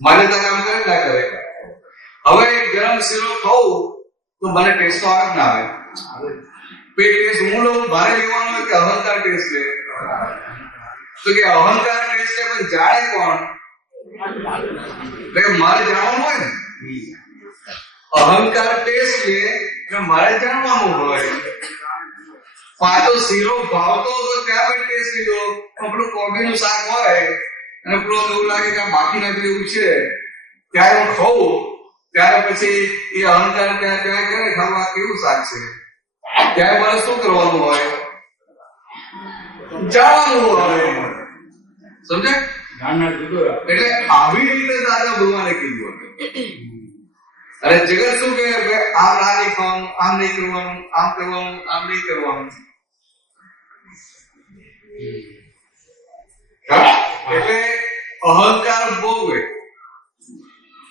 માન્યતા કામ કરે ના કરે? હવે ગરમ શીરો ખાવું તો મને ટેસ્ટ તો આવે ના આવે? ટેસ્ટ હું લઉં ભારે લેવાનો હોય કે અહંકાર ટેસ્ટ લે? તો કે અહંકાર ટેસ્ટ લે, પણ જાણે કોણ? એટલે મારે જાણવાનું હોય ને. અહંકાર ટેસ્ટ લે એટલે મારે જાણવાનું હોય. પાછો શીરો ભાવતો તો ત્યાં ટેસ્ટ લીધો, આપણું કોબીનું શાક હોય અને પેલો એવું લાગે કે બાકી નાખેલું એવું છે, ત્યારે હું ખાઉં ત્યારે પછી એ અહંકાર ત્યાં કરે ખાવા કેવું શાક છે, ત્યારે મારે શું કરવાનું હોય? જાણવાનું હોય. સમજે? એટલે આવી રીતે દાદા ભગવાને કીધું હતું. અને જગત શું કહે આમ ના નહીં ખાવાનું, આમ નહીં કરવાનું, આમ કરવાનું, આમ નહીં કરવાનું. એટલે અહંકાર ભોગવે.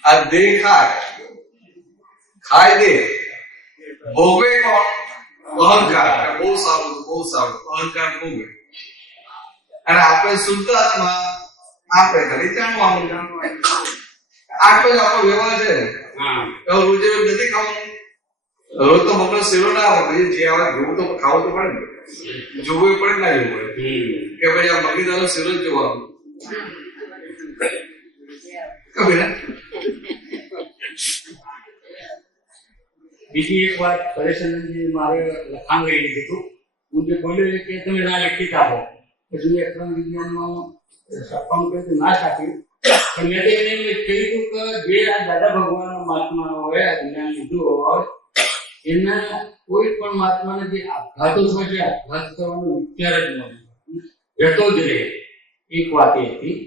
આ દેહ ખાય દે, ભોગવે કોણ? અહંકાર. બહુ સારું, બહુ સારું. અહંકાર ભોગવે. અને આપણે શુદ્ધ આત્મા આપણે ખાલી જાણવાનું. આટલો જ આપણો વ્યવહાર છે. રોજ નથી ખાવાનું, રોજ તો બપોર શીરો ના આવે, જે આવે જોવું તો ખાવું તો પડે ને, જોવું પડે ના જોવું પડે કે ભાઈ આ મગની દાળનો શીરો જ જોવાનું. બીજી એક વાત પરેશાનજી મારે લખાણ લઈ લીધું હતું. હું જે બોલ્યો કે તમે ના લખી આપો, પછી અક્રમ વિજ્ઞાનમાં છાપવાનું કહ્યું ના છાપ્યું. પણ મેં એને કહ્યું કે જે આ દાદા ભગવાન મહાત્મા હોય, આ જ્ઞાન લીધું હોય, એના કોઈ પણ મહાત્માને જે આપઘાતો થાય છે, આપઘાત કરવાનો વિચાર જ નથી, જતો જ રહે. એક વાત એ હતી.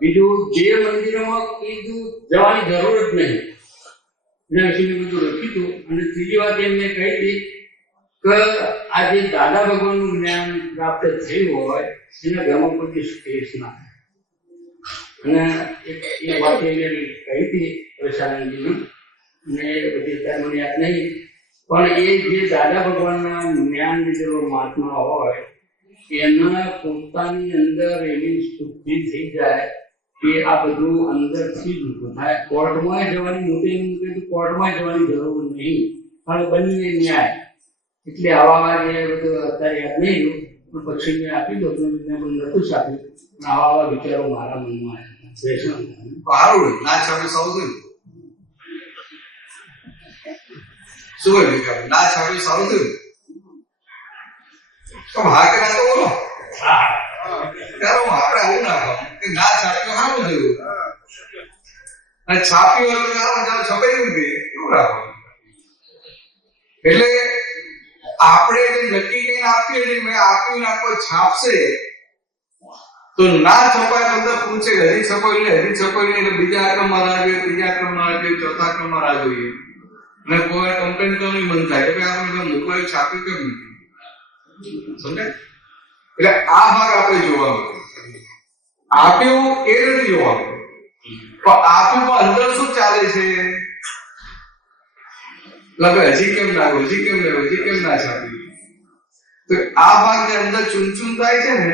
બીજું, જે મંદિરોમાં કીધું જવાની જરૂર જ નહીં, એના વિશે બધું લખ્યું હતું. અને ત્રીજી વાત એમને કહી હતી કે આ જે દાદા ભગવાનનું જ્ઞાન પ્રાપ્ત થયું હોય એના ઘરમાં કોઈ સ્પેસ ના થાય. અને એ વાત એને કહી હતી પ્રશાનંદજીને, અને બધી અત્યારે મને યાદ નહીં. પણ એ જે દાદા ભગવાનના જ્ઞાન લીધેલો મહાત્મા હોય એના પોતાની અંદર એવી શુદ્ધિ થઈ જાય કે આ બધું અંદરથી જ ઊભું થાય. કોર્ટમાં જવાની મોટી કોર્ટમાં જવાની જરૂર નહીં, પણ બંને ન્યાય એટલે આવામાં જે બધું અત્યારે યાદ નહીં રહ્યું પણ પછી મેં આપી દો મેં પણ નતું જ આપ્યું પણ આવા વિચારો મારા મનમાં આવ્યા. સારું ના છાપી સારું શું હોય વિચાર ના છાપી સારું થયું તો હા કે ના તો બોલો ત્યારે આપણે આવું ના કહું કે ના છાપ્યું સારું થયું અને છાપ્યું હોય તો છપાઈ ગયું એવું રાખો. એટલે આપણે જે નક્કી કરીને આપીએ છીએ મેં આપ્યું ના કોઈ છાપશે તો ના છપાય બધા પૂછે હજી છપાયું ને હજી છપાયું નહીં એટલે બીજા આક્રમમાં રાહ જોઈએ, ત્રીજા આક્રમમાં રાહ જોઈએ, ચોથા આક્રમમાં રાહ જોઈએ અને કોઈ કમ્પ્લેન કરવાની મન થાય એટલે આપણે મોકલાયું છાપ્યું કેમ નથી સમજાય. એટલે આ ભાગ આપણે જોવાનો આપ્યું એ નથી જોવાનું પણ આપ્યું પણ અંદર શું ચાલે છે હજી કેમ ના આવ્યું, હજી કેમ ના, હજી કેમ ના છાપ્યું. તો આ ભાગ ની અંદર ચૂનચૂન થાય છે ને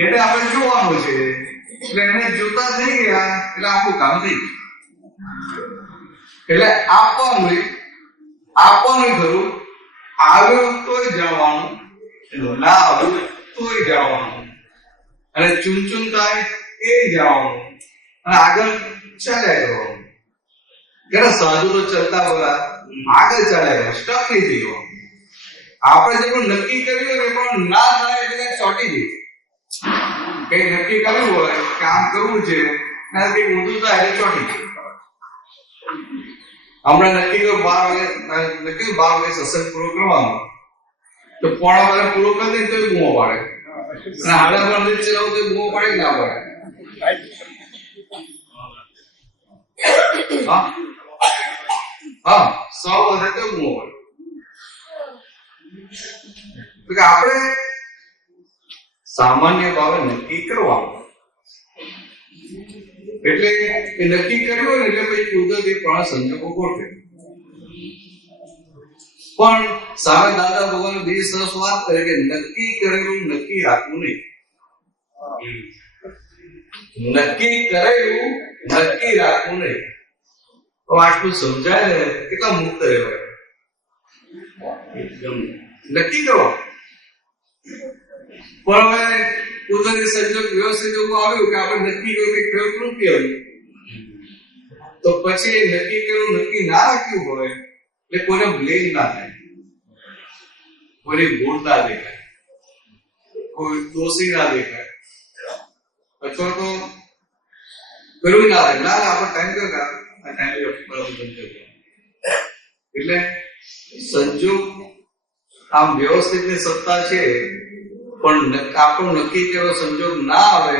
એટલે આપણે જોવાનું છે. એટલે એને જોતા થઈ ગયા એટલે આપણું કામ થઈ ગયું. એટલે આપવાનું ખરું આવ્યું તોય જવાનું, ના આવ્યું તોય જવાનું અને ચૂનચૂન થાય એ જવાનું અને આગળ ચાલ્યા કરવાનું. કે સાધુ તો ચલતા બોલા આગળ ચાલ્યા સ્ટક નહીં થઈ ગયો. આપણે જે પણ નક્કી કર્યું હોય પણ ના થાય એટલે ચોટી જાય. કઈ નક્કી કરવું હોય કામ કરવું છે કઈ ઊંધું થાય એટલે ચોટી જાય. હમણાં નક્કી કર્યું 12 વાગે સત્સંગ પૂરો કરવાનો તો 12:15 પૂરો કરી દે તો બૂમો પાડે અને 12:30 ચલાવું તો બૂમો પાડે ના પાડે. હા 100 વધે તો બૂમો પાડે. તો આપણે સામાન્ય ભાવે નક્કી કરવાનું. એટલે એ નક્કી કર્યું હોય એટલે પછી કુદરતી પણ સંજોગો ગોઠવે. પણ સામે દાદા ભગવાન બીજી સરસ વાત કરે કે નક્કી કરેલું નક્કી રાખવું નહીં. નક્કી કરેલું નક્કી રાખવું નહીં. તો આટલું સમજાય ને કેટલા મુક્ત રહેવાય. નક્કી કરો પણ હવે કુદરતી સંજોગ વ્યવસ્થિત એવું આવ્યું કે આપણે નક્કી કર્યું કે ખેડૂત રૂપિયા આવ્યું તો પછી નક્કી કર્યું નક્કી ના રાખ્યું હોય એટલે કોઈને બ્લેમ ના થાય, કોઈની ભૂલ ના દેખાય, કોઈ દોષી ના દેખાય અથવા તો પેલું ના થાય ના આપણે ટાઈમ કર્યો આ ટાઈમ એટલે સંજોગ આમ વ્યવસ્થિત ની સત્તા છે પણ આપણું નક્કી કરેલો સંજોગ ના આવે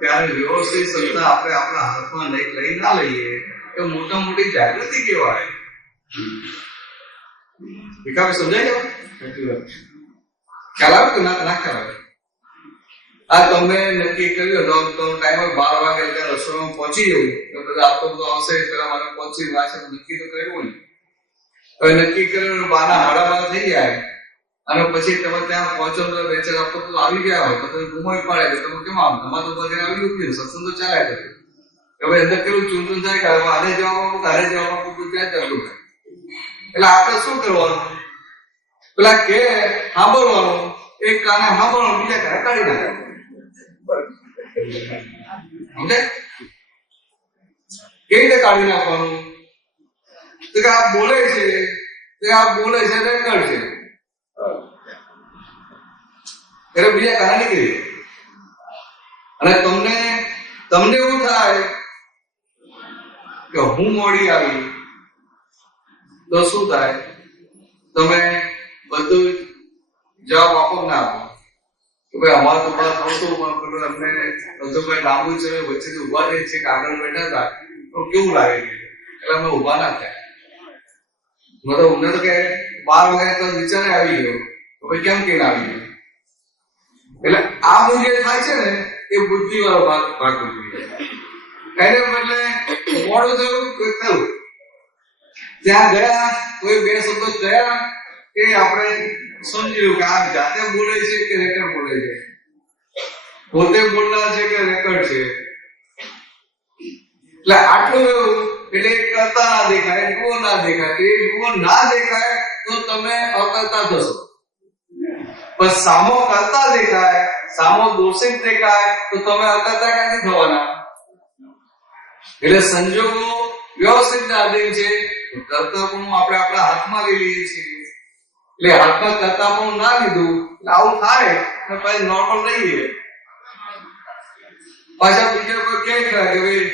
ત્યારે વ્યવસ્થિત સત્તા આપણે આપણા હાથમાં લઈ ના લઈએ એ મોટા મોટી જાગૃતિ કહેવાય. સમજાય ખ્યાલ આવે કે ના ખ્યાલ આવે? આ તમે નક્કી કર્યું તો ટાઈમ 12 વાગે રસોઈમાં પહોંચી જવું તો બધા આપતો બધું આવશે પેલા મને પહોંચી વાંચે નક્કી તો કર્યું ને હવે નક્કી કર્યું 12:30 થઈ જાય અને પછી તમે ત્યાં પહોંચો તો વેચાર આપતો તો આવી ગયા હોય તો તમે ગુમાવી પાડે કે તમે કેમ આમ તમારું તો બધે આવી ગયું સત્સંગ તો ચાલ્યા કરે. હવે અંદર કેવું ચૂંટણ થાય કે આને જવાબ આપું તારે જવાબ આપું ત્યાં ચાલુ થાય. એટલે આપણે શું કરવાનું પેલા કે સાંભળવાનું એક કાને સાંભળવાનું બીજા કાને કાઢી નાખવાનું. સમજે કેવી રીતે કાઢી નાખવાનું? તો કે આ બોલે છે રેકર્ડ છે એટલે બીજા કાને નીકળી અને તમને એવું થાય કે હું મોડી આવી તો શું થાય? તમે બધું જવાબ આપો ના આપો કે ભાઈ અમારે તો બસ નહોતું અમને ભાઈ લાંબુ છે વચ્ચેથી ઉભા થઈ છે કે આગળ બેઠા હતા તો કેવું લાગે એટલે અમે ઉભા ના થયા. મતલબ અમને તો કે 12 વાગે તો વિચારે આવી ગયો તો ભાઈ કેમ કે આવી ગયો. એટલે આ બધું જે થાય છે ને એ બુદ્ધિ વાળો ભાગ ભજવી જાય. એને બદલે મોડું થયું ત્યાં ગયા કોઈ બે શબ્દો ગયા એ આપણે સમજી લો કે આ જાતે બોલે છે કે રેકર્ડ બોલે છે, પોતે બોલનાર છે કે રેકર્ડ છે. એટલે આટલું એવું એટલે કરતા ના દેખાય, ડુઓ ના દેખાય. એ ડુઓ ના દેખાય તો તમે અકર્તા થશો. પણ સામો કરતા દેખાય, સામો દોષિત દેખાય તો તમે અકર્તા ક્યાંથી થવાના? એટલે સંજોગો વ્યવસ્થિત આધીન છે. કર્તાપણું આપણે આપણા હાથમાં લઈ લઈએ છીએ. એટલે હાથમાં કર્તાપણું ના લીધું એટલે આવું થાય ને પછી નોર્મલ રહીએ. પાછા બીજા કોઈ કહે કે ભાઈ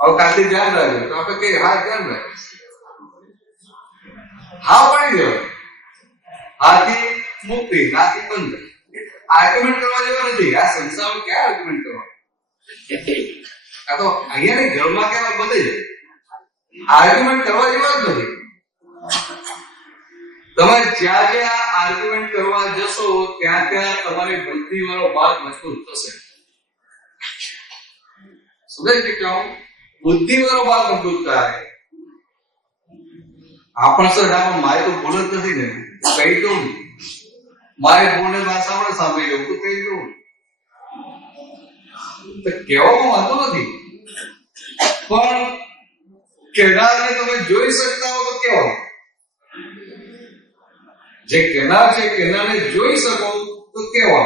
હવે કાલથી ધ્યાન રાખજો, તો આપણે કહીએ હા ધ્યાન રાખજો. હા પાડી દેવાય. હાથી મુક્તિ, નાથી બંધ. આર્ગ્યુમેન્ટ કરવા જેવા નથી. આ સંસારમાં ક્યાં આર્ગ્યુમેન્ટ કરવા? આ તો અહીંયા ઘરમાં કેવા બધે છે. આર્ગ્યુમેન્ટ કરવા જેવા જ નથી. તમે જ્યાં જ્યાં આર્ગ્યુમેન્ટ કરવા જશો ત્યાં ત્યાં તમારી બુદ્ધિ વાળો ભાગ મજબૂત થશે. સુધે છે કેવું? બુદ્ધિ વાળો ભાગ મજબૂત થાય. આપણ સર આમાં મારે તો ભૂલ જ નથી ને, કહી દઉં. મારે ભૂલને સાંભળે સાંભળી જવું તો કહી દઉં. તો કહેવામાં વાંધો નથી, પણ કહેનારને તમે જોઈ શકતા હો તો કેવો? જે કહેનાર છે કહેનારને જોઈ શકો તો કેવો?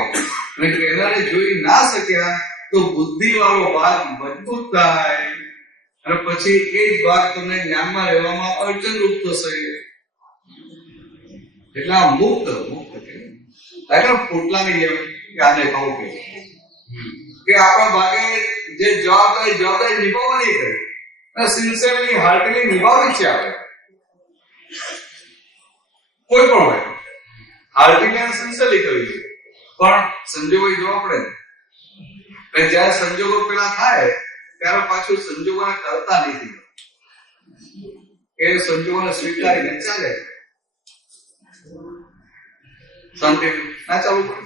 અને કહેનારને જોઈ ના શક્યા તો બુદ્ધિ વાળો ભાગ મજબૂત થાય અને પછી એ જ ભાગ તમને જ્ઞાનમાં રહેવામાં અડચણરૂપ થશે. એટલે આ મુક્ત પોટલાની જેમ આને કહું કે આપણા ભાગે જે જવાબદારી નિભાવવાની કરે અને સિન્સિયરલી હાર્ટલી નિભાવી છે. આપણે કોઈ પણ હોય હાર્ટલી અને સિન્સિયરલી કરવી છે, પણ સંજોગો જોવા પડે ને. જયારે સંજોગો પેલા થાય ત્યારે પાછું સંજોગોને કરતા નથી, એ સંજોગોને સ્વીકારીને ચાલે. શાંતિ ના ચાલુ પડે.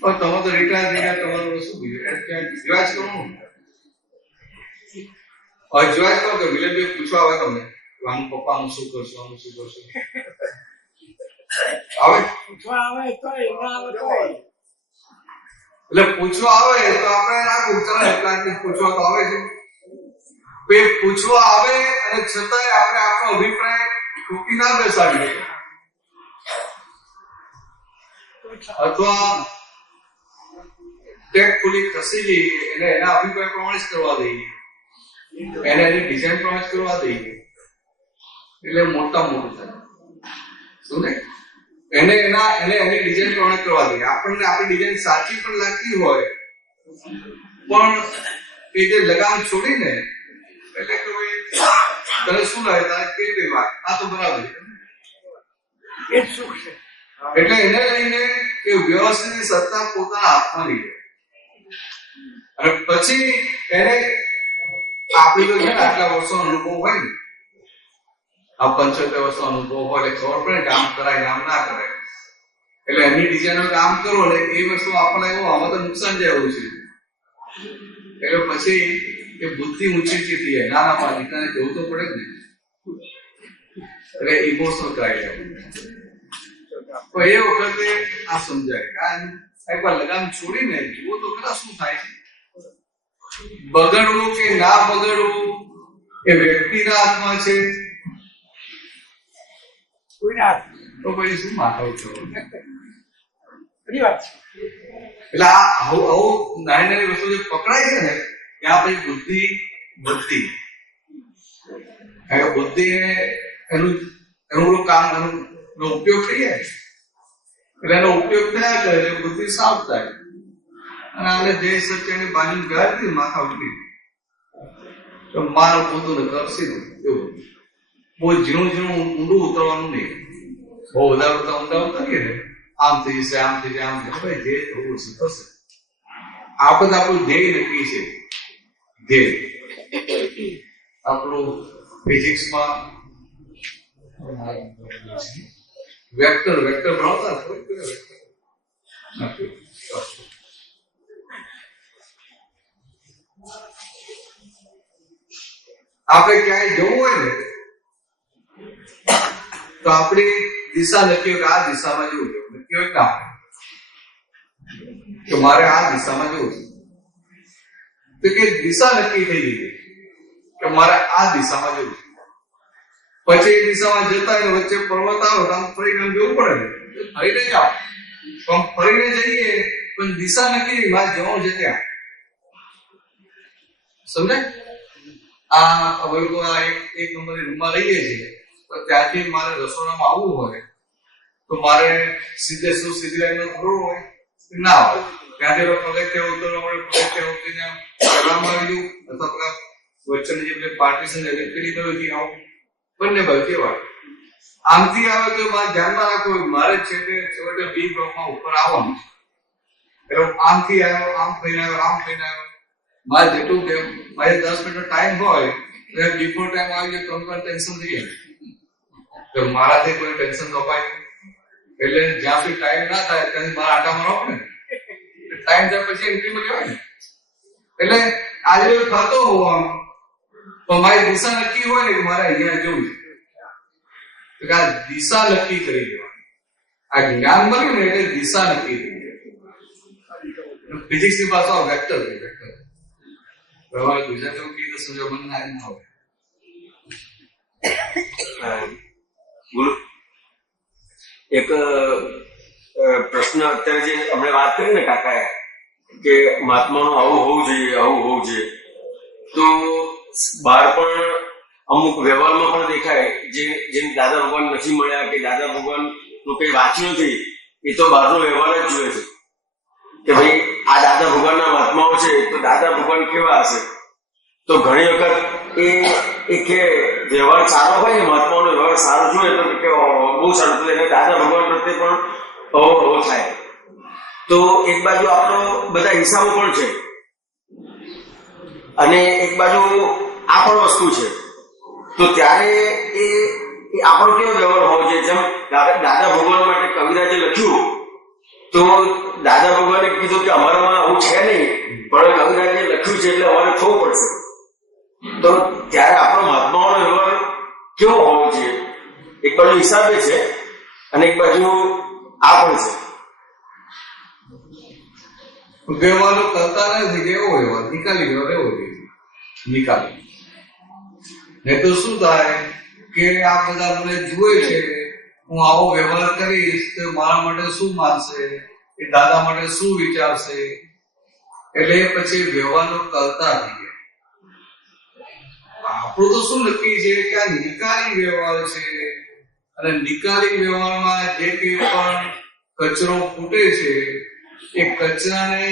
પણ તમે તો રિટાયર થઈ ગયા, તમારું શું રિવાજ કરવું? રિવાજ કરો કે વિલેજભાઈ પૂછવા આવે તમને આમ પપ્પાનું શું કરશો, આનું શું કરશો? આવે પૂછવા આવે તો એટલે પૂછવા આવે તો આપણે રાખું ચાલે એટલા પૂછવા તો આવે છે. પૂછવા આવે અને છતાંય આપણે આપણો અભિપ્રાય ઠોકી ના બેસાડીએ અથવા ટેકફુલી ખસી જઈએ. એને એના અભિપ્રાય પ્રમાણે જ કરવા દઈએ, એને એની ડિઝાઇન પ્રમાણે જ કરવા દઈએ એટલે મોટા મોટું થાય. શું ને એને એની ડિઝાઇન પ્રમાણે કરવા દઈએ. આપણને આપણી ડિઝાઇન સાચી પણ લાગતી હોય પણ એ જે લગામ છોડીને એટલે કે ભાઈ તને શું લાગે, તારે કેવી વાત, આ તો બરાબર એ શું છે. એટલે એને લઈને એ વ્યવસ્થિત સત્તા પોતાના હાથમાં લઈ લે અને પછી એને આપણે તો છે ને આટલા વર્ષનો અનુભવ હોય ને, આ 75 વર્ષનો અનુભવ હોય એટલે ખબર પડે કે આમ કરાય આમ ના કરાય. એટલે એની ડિઝાઇન કામ કરો એટલે એ વસ્તુ આપણને એવું આમાં તો નુકસાન જેવું છે. એટલે પછી એ બુદ્ધિ ઊંચી થઈ જાય. નાના પાલિકાને જવું તો પડે જ ને. એટલે ઇમોશનલ કરાય તો એ વખતે આ સમજાય. એકવાર લગામ છોડીને જુઓ તો ખરા શું થાય છે. બગડવું કે ના બગડવું એ વ્યક્તિના હાથમાં છે. તો પછી શું માથાઓ થવું? એટલે આ આવું નાની નાની વસ્તુ જે પકડાય છે ને ત્યાં પછી બુદ્ધિ વધતી. બુદ્ધિ એનું કામ એનો ઉપયોગ થઈ જાય એટલે એનો ઉપયોગ થયા કરે એટલે બુદ્ધિ સાફ થાય અને આને જે સત્યની બાજુ ગાડી માથા ઉઠી તો મારો પોતું કરશે એવું. બહુ ઝીણું ઊંડું ઉતરવાનું નહીં. બહુ વધારે ઊંડા ઉતરીએ ને આમ થઈ જશે આમ થઈ જાય આમ થઈ જે થવું છે થશે. આપણે આપણું ધ્યેય નક્કી છે. ધ્યેય આપણું ફિઝિક્સમાં વેક્ટર ભણાવતા આપણે ક્યાંય જવું હોય ને તો આપણી દિશા નક્કી હોય કે આ દિશામાં જવું છે. નક્કી હોય કામ કે મારે આ દિશામાં જવું છે તો કે દિશા નક્કી થઈ ગઈ કે મારે આ દિશામાં જવું છે. પછી એ દિશામાં જતા હોય વચ્ચે પર્વત આવે તો આમ ફરીને જવું પડે ને, ફરીને જાઓ પણ ફરીને જઈએ પણ દિશા નક્કી મારે જવું છે ત્યાં. સમજાય? આ હવે લોકો આ એક નંબરની રૂમમાં રહીએ છીએ તો ત્યાંથી મારે રસોડામાં આવવું હોય તો મારે સીધી લાઈનમાં દોડવું હોય ના હોય. ત્યાંથી પગથિયા ઉતરવા પડે, પગથિયા ઉતરીને ચડવામાં આવી જવું અથવા પેલા વચ્ચેની જે પેલી પાર્ટીશન પેલી તરફથી આવું, બંને બાજુ કેવા આમથી આવે તો મારે ધ્યાનમાં રાખવું મારે છેવટે બી બ્લોકમાં ઉપર આવવાનું છે. એટલે આમથી આવ્યો, આમ થઈને આવ્યો, આમ થઈને આવ્યો, મારે જેટલું કે મારે 10 મિનિટનો ટાઈમ હોય તો બિફોર ટાઈમ આવી જાય તો ટેન્શન થઈ જાય તો મારાથી કોઈ ટેન્શન કપાય નહીં. એટલે જ્યાં સુધી ટાઈમ ના થાય ત્યાંથી મારા આટામાં રહો ને, ટાઈમ થયા પછી એન્ટ્રી માં કહેવાય ને. એટલે આજે થતો હોવા તો મારી દિશા નક્કી હોય ને કે મારે અહીંયા જવું છે તો આ દિશા નક્કી કરી દેવાની. આ જ્ઞાન મળ્યું ને એટલે દિશા નક્કી કરી દેવાની. ફિઝિક્સ ની પાછો વેક્ટર છે, વેક્ટર પ્રવાહ ગુજરાતીમાં કઈ તો સમજો મન ના હોય. બોલો. એક પ્રશ્ન અત્યારે જે આપણે વાત કરી ને કાકાએ કે મહાત્માનું આવું હોવું જોઈએ, આવું હોવું જોઈએ, તો બહાર પણ અમુક વ્યવહારમાં પણ દેખાય જેમ દાદા ભગવાન નથી મળ્યા કે દાદા ભગવાન નું કઈ વાંચ્યું નથી, એ તો બહારનો વ્યવહાર જ જુએ છે કે ભાઈ આ દાદા ભગવાનના મહાત્માઓ છે તો દાદા ભગવાન કેવા હશે. તો ઘણી વખત એ કે વ્યવહાર સારો હોય ને, મહાત્માઓનો વ્યવહાર સારો જોઈએ તો કે બહુ સારું, તો એને દાદા ભગવાન પ્રત્યે પણ અવરો થાય. તો એક બાજુ આપણો બધા હિસાબો પણ છે અને એક બાજુ આ પણ વસ્તુ છે. તો ત્યારે એ આપણો કેવો વ્યવહાર હોવો જોઈએ? જેમ દાદા ભગવાન માટે કવિરાજે લખ્યું તો દાદા ભગવાને કીધું કે અમારામાં આવું છે નહીં, પણ કવિરાજે લખ્યું છે એટલે અમારે થવું પડશે. તો ત્યારે આપણો મહાત્માઓનો વ્યવહાર કેવો હોવો જોઈએ? એક બાજુ હિસાબે છે અને એક બાજુ આ પણ છે. વ્યવહારો કરતા નથી કે એવો વ્યવહાર નિકાલી વ્યવહાર એવો જોઈએ, નિકાલી. નહીં તો શું થાય કે આ બધા મને જુએ છે, હું આવો વ્યવહાર કરીશ તો મારા માટે શું માનશે, એ દાદા માટે શું વિચારશે, એટલે પછી વ્યવહારો કરતા થઈ ગયા. આપણું તો શું નક્કી છે કે આ નિકાલી વ્યવહાર છે અને નિકાલી વ્યવહારમાં જે કંઈ પણ કચરો ફૂટે છે એ કચરાને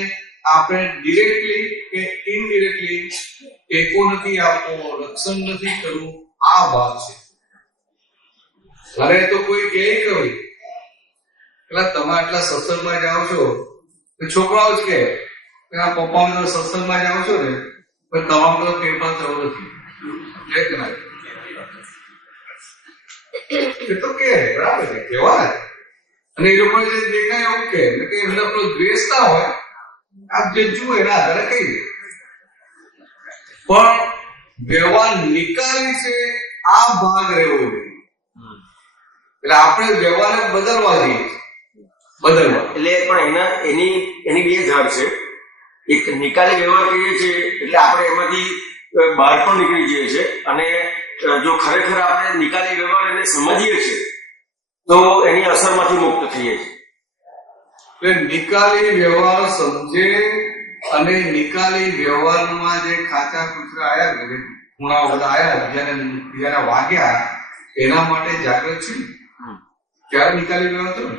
આપણે ડિરેક્ટલી કે ઇનડિરેક્ટલી ટેકો નથી આપવો, રક્ષણ નથી કરવું, આ ભાગ છે. ઘરે તો કોઈ કહે કરું એટલે તમે આટલા સત્સંગમાં જાઓ છો તો છોકરાઓ જ કે આ પપ્પા સત્સંગમાં જાઓ છો ને પણ તમામ બધો ફેરફાર થયો નથી. એ તો કે બરાબર છે કેવાય. અને એ લોકો જે દેખાય એવું કે એમને આપણો દ્વેષ ના હોય, આપ જે જુએ એના આધારે કહી દે. પણ વ્યવહાર નિકાલી છે આ ભાગ રહેવો જોઈએ. એટલે આપણે વ્યવહારને બદલવા જઈએ, બદલવા એટલે પણ એની બે ધાર છે. એક નિકાલી વ્યવહાર કહીએ છીએ એટલે આપણે એમાંથી બહાર પણ નીકળી જઈએ છીએ અને જો ખરેખર આપણે નિકાલી વ્યવહાર એને સમજીએ છીએ તો એની અસરમાંથી મુક્ત થઈએ છીએ. એટલે નિકાલી વ્યવહાર સમજે અને નિકાલી વ્યવહારમાં જે ખાચા કુચરા આવ્યા, ખૂણા બધા આવ્યા, બીજાને વાગ્યા, એના માટે જાગૃત છે. ત્યારે નિકાલી વ્યવહાર થયો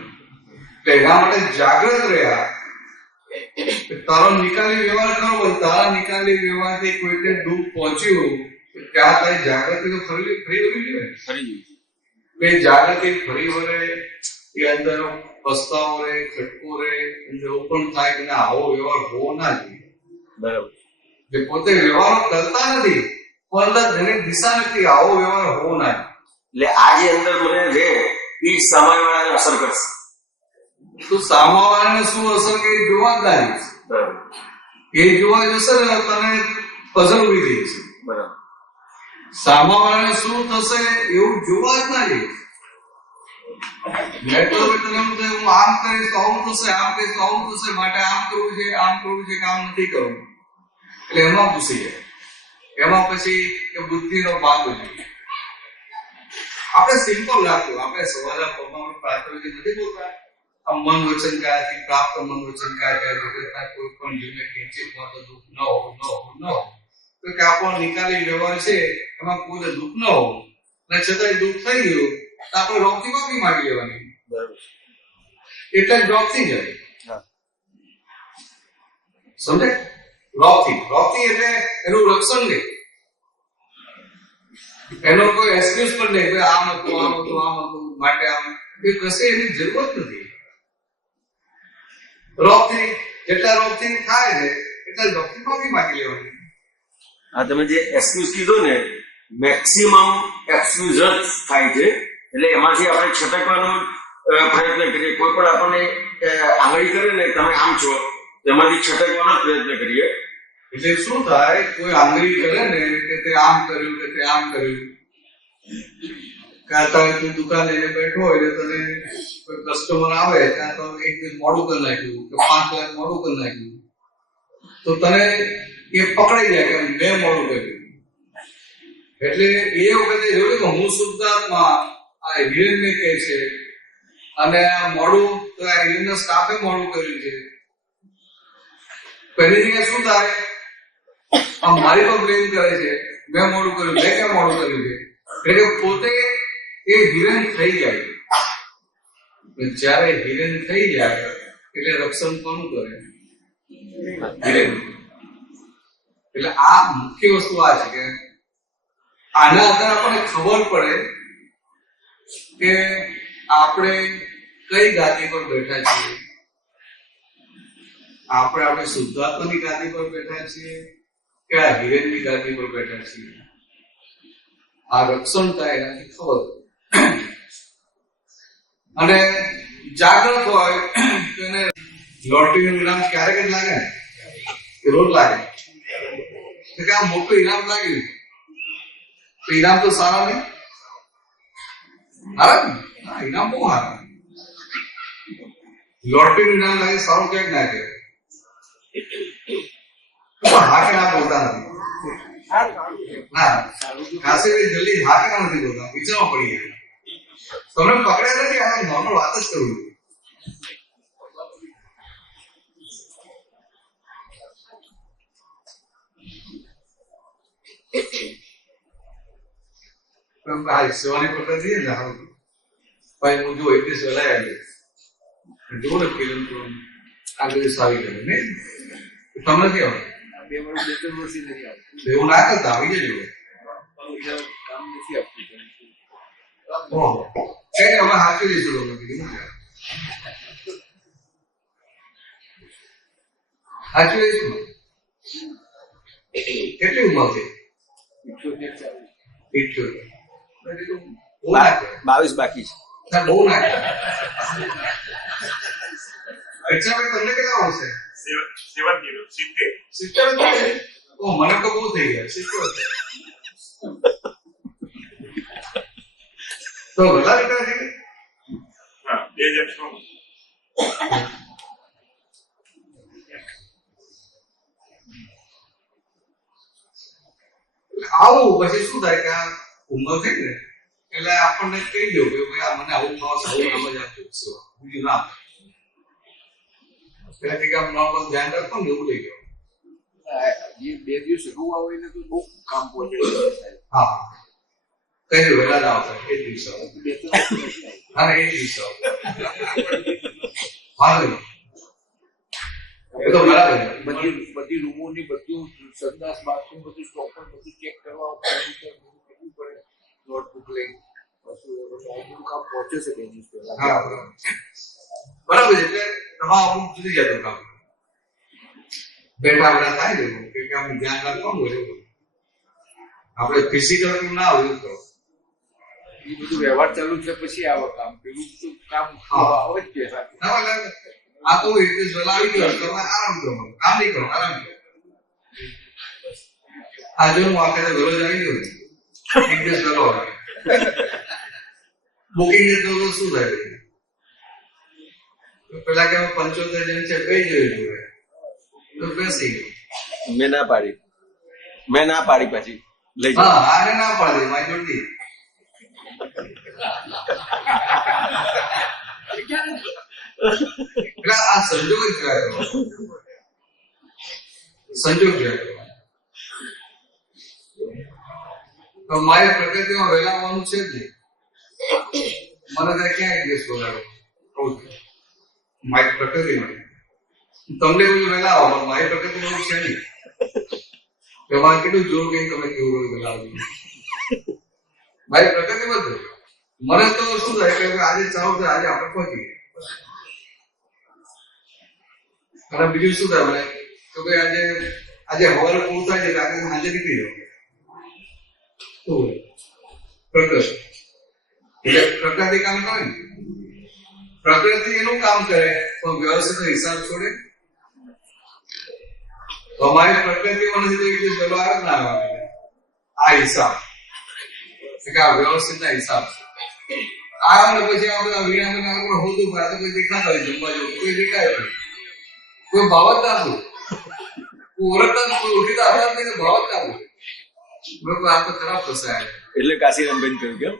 ને એના માટે જાગૃત રહ્યા. તારો નિકાલી વ્યવહાર કરવો, તારા નિકાલી વ્યવહારથી કોઈને દુઃખ પહોંચ્યું ત્યાં તારી જાગૃતિ તો ફરી વળી જોઈએ. એ જાગૃતિ ફરી વળે, એ અંદર પસ્તાવો રહે, ખટકો રહે, એવું પણ થાય કે આવો વ્યવહાર હોવો ના જોઈએ. બરાબર. જે પોતે વ્યવહારો કરતા નથી પણ જેની દિશા નથી, આવો વ્યવહાર હોવો ના જોઈએ. એટલે આ જે અંદર મને રહે એ સામાવાળાને અસર કરશે. તો સામાવાળાને શું અસર કે જોવા જ ના જઈશ. એ જોવા જશે ને તને પઝલ ઉભી થઈ છે. બરાબર. સામાવાળાને શું થશે એવું જોવા જ ના જઈશ. મેં તો તને હું આમ કરીશ તો આવું થશે, આમ કરીશ તો આવું થશે, માટે આમ કરવું છે, આમ કરવું છે કે આમ નથી કરવું, એટલે એમાં ઘૂસી જાય. એમાં પછી એ બુદ્ધિનો ભાગ બની જાય. આપણે સિમ્પલ રાખવું. આપણે સવારે પગમાં પ્રાર્થના નથી બોલતા, આ મન વચન કાયાથી પ્રાપ્ત મન વચન કાયા જગતના કોઈ પણ જીવને કિંચિત માત્ર દુઃખ ન હોવું, ન હોવું, ન હોવું. તો કે આપણો નિકાલી વ્યવહાર છે એમાં કોઈ દુઃખ ન હોવું, અને છતાંય દુઃખ થઈ ગયું તો આપણે રોગથી માફી માંગી લેવાની. એટલે જ રોગથી જાય. સમજે? રોગથી એટલે એનું રક્ષણ નહીં, એનો કોઈ એક્સક્યુઝ પણ નહીં કે આમ હતું માટે આમ એ કશે એની જરૂરત નથી. જેટલા રોગથી થાય ને એટલા રોગથી માફી માંગી લેવાની. આ તમે જે એક્સક્યુઝ કીધો ને, મેક્સિમમ એક્સક્યુઝ જ થાય છે. એટલે એમાંથી આપણે છટકવાનો પ્રયત્ન કરીએ. કોઈ પણ આપણને આંગળી કરે ને તમે આમ છો, તેમાંથી છટકવાનો પ્રયત્ન કરીએ. એટલે શું થાય, કોઈ આંગળી કરે ને કે તે આમ કર્યું કે તે આમ કર્યું, કાં તો તું દુકાન લઈને બેઠો હોય ને તને કોઈ કસ્ટમર આવે, કાં તો એક દિવસ મોડું કરી નાખ્યું કે 5 લાખ મોડું કરી નાખ્યું, તો તને એ પકડાઈ જાય કે મેં મોડું કર્યું. એટલે એ વખતે જોયું કે હું શુદ્ધાત્મા આ હિરેનને કહે છે, અને આ મોડું તો આ હિરેનના સ્ટાફે મોડું કર્યું છે. પહેલી જગ્યાએ શું થાય, મારી પર બ્લેમ કરે છે, મેં મોડું કર્યું, મેં કેમ મોડું કર્યું છે. એટલે પોતે એ હિરેન થઈ જાય. જયારે હિરેન થઈ જાય એટલે રક્ષણ કોનું કરે? હિરેન. એટલે આ મુખ્ય વસ્તુ આ છે કે આના આધારે આપણને ખબર પડે કે આપણે કઈ ગાદી પર બેઠા છીએ. આપણે શુદ્ધાત્માની ગાદી પર બેઠા છીએ કે આ હિરેનની ગાદી પર બેઠા છીએ. આ રક્ષણ થાય એનાથી ખબર. અને જાગૃત હોય તો એને લોટરીનું ઇનામ ક્યારેક જ લાગે ને, રોજ લાગે કે આ મોટું ઇનામ લાગ્યું, તો ઇનામ તો સારા નહીં, સારા ને? હા, ઇનામ બહુ સારા. લોટરીનું ઇનામ લાગે સારું ક્યાંક ના કહેવાય. હા કે ના બોલતા નથી. ના, ખાસે જલ્દી હા કે ના નથી બોલતા, વિચારવા પડી ગયા. તમને પકડ્યા નથી, આ નોર્મલ વાત જ કરું. સેવાની પકડ દઈએ ને ભાઈ, હું જો એક દિવસ વહેલા આવી જો ને ફિલ્મ તો આગળ સારી કરે ને તમને કેવું 2 વર્ષ 2 વર્ષથી નથી આવતું. એવું ના કરતા આવી જજો. કામ નથી આપતું. અમે હાથવી દઈશું હાથવી દઈશું. કેટલી ઉંમર છે? 78. 22 બાકી છે. બહુ ના તમને કેટલા વર્ષ છે? 70. મને તો બહુ થઈ ગયા 70. તો બધા કેટલા છે? 2006. આવું પછી શું થાય કે આ ઉંમર થઈ ને એટલે આપણને કહી દઉં કે ભાઈ આ મને આવું ખાસ આવું સમજ આપજો, બીજું ના એટલે કે આમ નોર્મલ ધ્યાન રાખો ને એવું લઈ ગયો. જે 2 દિવસ રૂવા હોય ને તો બહુ કામ પહોંચે. હા, કઈ દઉં વહેલા ના આવતા એ દિવસો. હા, એ દિવસો એ તો બરાબર. બધી રૂમોની બધું સંદાસ બાથરૂમ બધું સ્ટોપર બધું ચેક કરવા કરવું પડે. નોટબુક લઈ બધું કામ પહોંચે છે 2 દિવસ પહેલા. હા, બરાબર. એટલે તમારા અમુક જુદી જતું કામ બેઠા બેઠા થાય ને કે આમ ધ્યાન રાખવાનું હોય એવું. આપણે ફિઝિકલ ના હોય તો એ બધું વ્યવહાર ચાલુ છે પછી આવો કામ પેલું તો કામ આવે જ છે. આ તો એક દિવસ વહેલા આવી ગયો તમે આરામ કરો, કામ નહીં કરો, આરામ કરો. આ જો હું આખરે દરરોજ આવી ગયો એક દિવસ વહેલો બુકિંગ તો શું થાય પેલા કે 75 જણ છે બે જોયું તો બેસી ગયો. મેં ના પાડી પછી લઈ હા, આને ના પાડી મારી જોડી એટલે આ સંજોગ જ કહેવાય, સંજોગ કહેવાય. તો મારી પ્રકૃતિમાં વહેલા આવવાનું છે જ નહીં. મને ત્યાં ક્યાં દેશ બોલાવો કહું છું મારી પ્રકૃતિમાં. તમને કોઈ વહેલા આવો મારી પ્રકૃતિમાં એવું છે નહીં. એમાં કેટલું જોર કઈ તમે કેવું વહેલા આવો મારી પ્રકૃતિમાં જ. મને તો શું થાય કે આજે ચાલો તો આજે આપણે પહોંચી ગયા. અને બીજું શું થાય મને તો ભાઈ આજે હવારે પૂરું થાય છે આજે સાંજે નીકળી જાવ. પ્રકૃતિ એટલે પ્રકૃતિ કામ કરે ને, પ્રકૃતિ એનું કામ કરે પણ વ્યવસ્થિત હિસાબ છોડે. તો અમારી પ્રકૃતિમાં નથી તો એક દિવસ વ્યવહાર જ ના આવે. આ હિસાબ આ વ્યવસ્થિત ના હિસાબ આવે ને પછી આ બધા વીણા હોતું પડે તો કોઈ દેખાતા હોય જમવા જવું કોઈ દેખાય નહીં, કોઈ ભાવ જ ના થયું, કોઈ ઓળખતા કોઈ ઓળખીતા હતા નહીં ભાવ જ ના થયું. આ તો ખરાબ ફસાય. એટલે કાશીરામભાઈ કહ્યું કેમ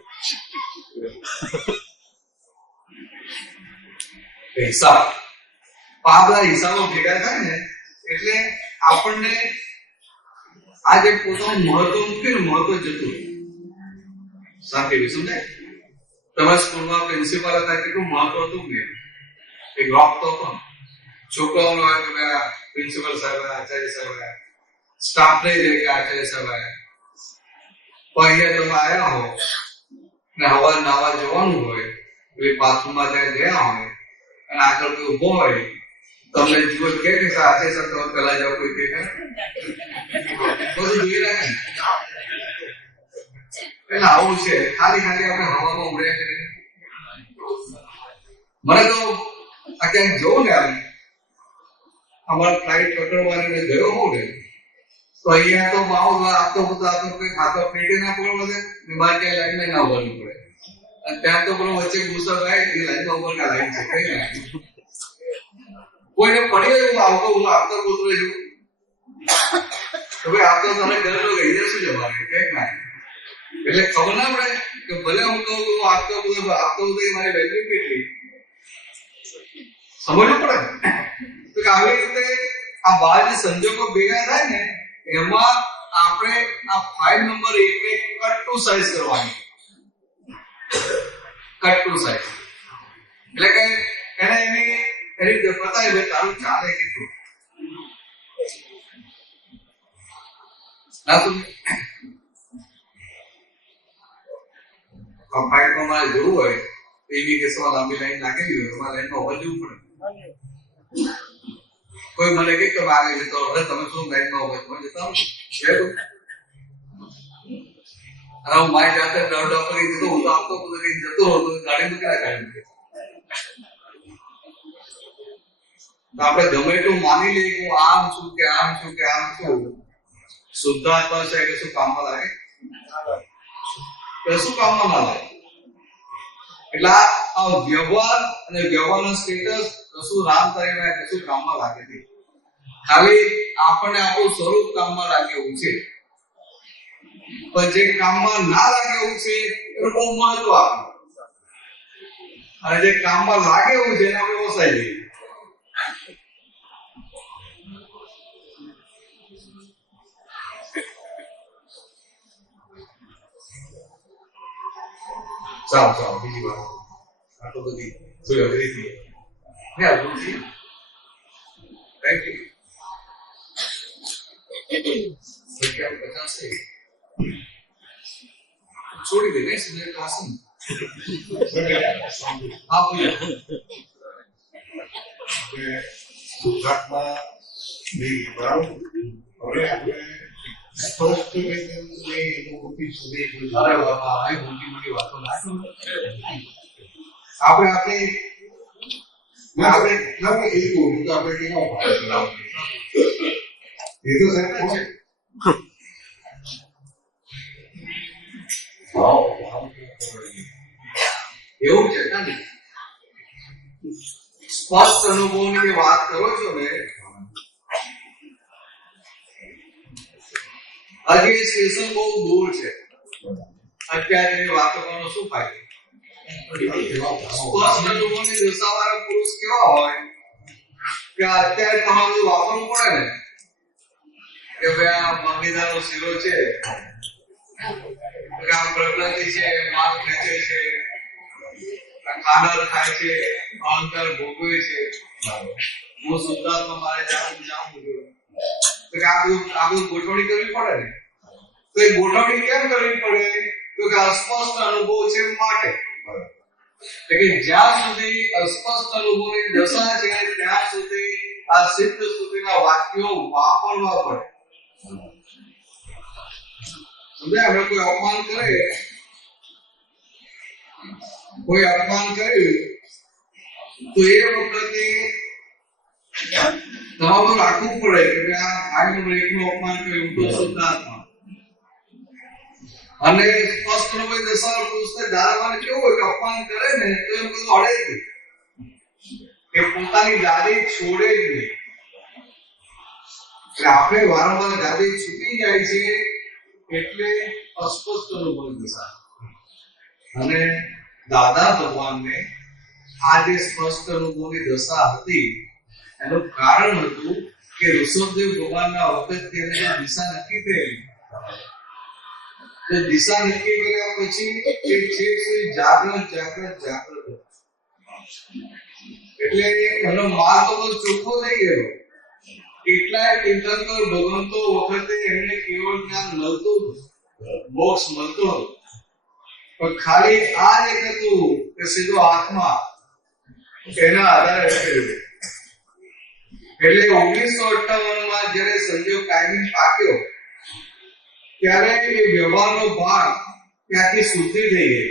હિસાબ આ બધા હિસાબો ભેગા થાય ને એટલે આપણને આ જે પોતાનું મહત્વ મૂકે ને મહત્વ જતું સાથે સમજાય. તમારા સ્કૂલમાં પ્રિન્સિપાલ હતા કેટલું મહત્વ હતું ને એક રોક તો હતો છોકરાઓનો હોય કે પ્રિન્સિપલ સાહેબ આચાર્ય સાહેબ સ્ટાફ નહીં રહે કે આચાર્ય સાહેબ અહીંયા તમે આવ્યા હો ને હવા નાવા જવાનું હોય એટલે બાથરૂમમાં ત્યાં ગયા હોય અને આગળ કોઈ ઉભો હોય તમને જીવન કે સાથે સાથે પેલા જાવ કોઈ કે બધું જોઈ રહ્યા ને એટલે આવું છે. ખાલી આપણે હવામાં ઉડ્યા કરીએ. મને તો આ ક્યાંક જવું ને અમારે ફ્લાઇટ પકડવાની ગયો હોઉં ને તો અહીંયા તો માહોલ આપતો કઈ ખાતો પેટે ના પડે મારે ક્યાંય લાઈનમાં ના ઉભરવું પડે. અને ત્યાં તો પેલો વચ્ચે ગુસ્સો થાય એ લાઈનમાં ઉપર ના લાઈન છે કઈ ના કોઈને પડી હોય હું આવતો કૂતરો છું તો ભાઈ આવતો તમે ગયેલો ગઈ શું જવાનું કઈક ના. એટલે ખબર ના પડે કે ભલે હું કહું આપતો મારી વેલ્યુ કેટલી સમજવું પડે. તો આવી રીતે આ બાર જે સંજોગો ભેગા થાય ને એમાં આપણે આ ફાઇલ નંબર 1 ને કટ ટુ સાઇઝ કરવાની. કટ ટુ સાઇઝ એટલે કે એને એની બતાવી ભાઈ તારું ચાલે કેટલું ના. તું ફાઇલમાં મારે જવું હોય તો એવી કેસમાં લાંબી લાઈન લાગેલી હોય તમારે લાઈનમાં ઉભા જવું પડે. કોઈ મને કે તમે આગળ જતો હવે તમે શું લાઈનમાં ઉભા તમે જતા અને હું મારી જાતે ડર કરી દીધો હું તો આપતો જતો હતો ગાડી મૂકેલા ગાડી આપણે ગમે એટલું માની લઈએ કે આમ છું કે આમ છું કે આમ છું. શુદ્ધાત્મા છે કે શું કામમાં લાગે શું કામમાં ના લાગે. એટલે આ વ્યવહાર અને વ્યવહારનો સ્ટેટસ કશું રામ કરીને કશું કામમાં લાગે નહીં. ખાલી આપણને આપણું સ્વરૂપ કામમાં લાગે એવું છે પણ જે કામમાં ના લાગે એવું છે એનું બહુ મહત્વ આપે અને જે કામમાં લાગે એવું છે એને આપણે ઓસાઈ લઈએ. ચાલો બીજી વાત આ તો બધી થોડી અઘરી થઈ થેન્ક યુ 50 છોડી દે ને સમજે કાસમ હા બોલો ગુજરાતમાં બરાબર હવે આપણે સ્પષ્ટ રીતે અરે બાપા આ મોટી વાતો ના કરો. આપણે એ કહું તો આપણે કેવા એ તો સાહેબ એવું છે ને સ્પષ્ટ અનુભવની જે વાત કરો છો ને હજી સ્ટેશન બહુ દૂર છે. અત્યારે વાતો કરવાનો શું ફાયદો. સ્પષ્ટ અનુભવની દશાવાળા પુરુષ કેવા હોય કે અત્યારે તમારે બધું વાપરવું પડે ને કે ભાઈ આ મંગીદાનો શીરો છે, આ પ્રકૃતિ છે, માલ ખેંચે છે, ખાડર ખાય છે, અહંકાર ભોગવે છે, હું શુદ્ધાત્મા મારે જાણવું જોઈએ તો કે આ બધું ગોઠવણી કરવી પડે ને. તો એ ગોઠવણી કેમ કરવી પડે? તો કે અસ્પષ્ટ અનુભવ છે માટે. એટલે કે જ્યાં સુધી અસ્પષ્ટ અનુભવની દશા છે ત્યાં સુધી આ સિદ્ધ સ્તુતિના વાક્યો વાપરવા પડે. સમજાય? આપણે કોઈ અપમાન કર્યું તો એ વખતે તમારું રાખવું પડે કે આ ભાઈ નંબર 1 નું અપમાન કર્યું તો શુદ્ધાત્મા. અને સ્પષ્ટ અનુભવ દશા પુરુષને ધારવાને કેવું હોય કે અપમાન કરે ને તો એમ બધું અડે જ નહીં, એ પોતાની દાદી છોડે જ નહીં. એટલે આપણે વારંવાર દાદી છૂટી જાય છે એટલે અસ્પષ્ટ અનુભવ દશા. અને દાદા ભગવાનને આ જે સ્પષ્ટ અનુભવની દશા હતી એનું કારણ હતું કે ઋષભદેવ ભગવાનના વખત દિશા નક્કી થયેલી. તો દિશા નક્કી કર્યા પછી એ છેક સુધી જાગૃત એટલે એનો માર્ગ તો ચોખ્ખો થઈ ગયો. કેટલાય તીર્થંકર ભગવંતો વખતે એમને કેવળ જ્ઞાન મળતું, મોક્ષ મળતો હતો, પણ ખાલી આ જ એક હતું કે સીધો આત્મા એના આધારે કર્યું. એટલે 1958 માં જ્યારે સંજોગ કાયમી પાક્યો ત્યારે એ વ્યવહારનો ભાગ ત્યાંથી શુદ્ધિ થઈ ગઈ.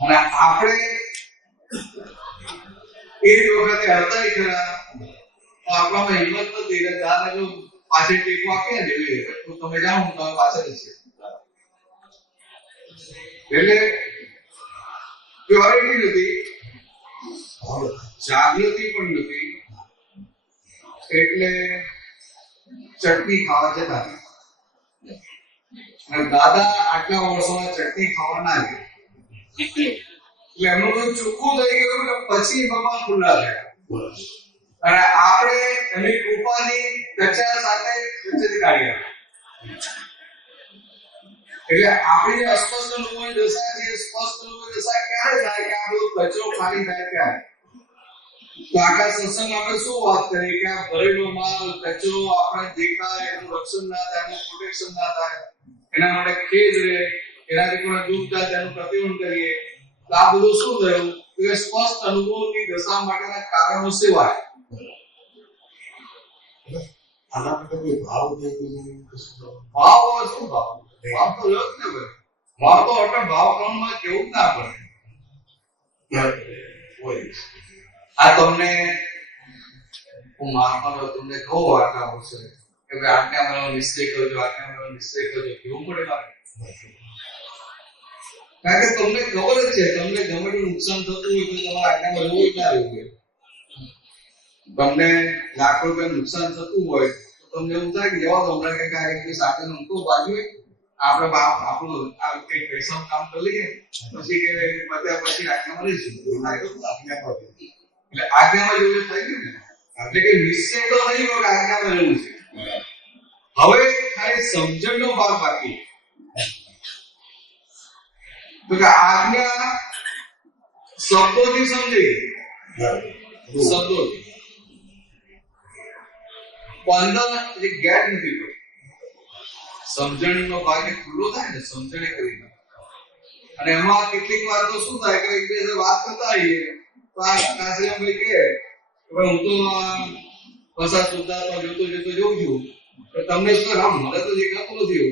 અને આપણે એ જ વખતે હતા ખરા તો આપણામાં હિંમત નથી એટલે દાદા પાછળ ટેકો આપીએ ને એવી તો તમે જાઓ તમે પાછળ છે. એટલે પ્યોરિટી નથી, જાગૃતિ પણ નથી. એટલે ચટણી ખાવા જતા અને દાદા આટલા વર્ષોમાં ચટણી ખાવા ના ગયા એટલે એમનું બધું ચોખ્ખું થઈ ગયું ને પછી ભગવાન ખુલ્લા થયા. અને આપણે એની કૃપાની કચરા સાથે વચ્ચેથી કાઢી એટલે આપણી જે અસ્પષ્ટ અનુભવની દશા છે સ્પષ્ટ અનુભવની દશા ક્યારે થાય કે આ બધો કચરો ખાલી થાય ત્યારે. તો આખા સત્સંગ આપણે શું વાત કરીએ કે આ ભરેલો માલ કચરો આપણે દેખાય, એનું રક્ષણ ના થાય, એનું પ્રોટેક્શન ના થાય, એના માટે ખેદ રહે, એનાથી કોઈ દૂર થાય તેનું પ્રતિબંધ કરીએ. તો આ બધું શું થયું કે સ્પષ્ટ અનુભવની દશા માટેના કારણો સિવાય આના માટે કોઈ ભાવ ભાવ શું ભાવ તો રહ્યો જ ને ભાઈ. ભાવ તો અટલ ભાવ ક્રમમાં કેવું ના પડે. આ તમને હું મારવાનો તમને કહું આટલા વર્ષે કે ભાઈ આજ્ઞા મારો નિશ્ચય કરજો, આજ્ઞા મારો નિશ્ચય કરજો, કેવું પડે મારે? કારણ કે તમને ખબર જ છે તમને ગમે તેટલું નુકસાન થતું હોય તો તમારે આજ્ઞામાં રહેવું ના રહેવું. તમને લાખ રૂપિયા નુકસાન થતું હોય તો તમને એવું થાય કે જવા દો હમણાં કંઈક આ એક સાથે ઊંઘો બાજુ આપણે આપણું આ કંઈક પૈસા કામ કરી લઈએ પછી કે બધા પછી આજ્ઞામાં રહીશું. એટલે આજ્ઞામાં જેવું થઈ ગયું ને એટલે કે નિશ્ચય તો નહીં હોય કે આજ્ઞામાં રહેવું છે. હવે ખાલી સમજણનો ભાગ બાકી. તો કે આજ્ઞા શબ્દોથી સમજી શબ્દોથી અંદર જે ગેટ નથી પડતો. સમજણનો ભાગ ખુલ્લો થાય ને સમજણે કરી અને એમાં કેટલીક વાર તો શું થાય કે એક બે વાત કરતા આવીએ તો આ કાશીરામભાઈ કહે હું તો પસાર શુદ્ધાત્મા જોતો જોઉં છું તો તમને શું આમ મને તો દેખાતું નથી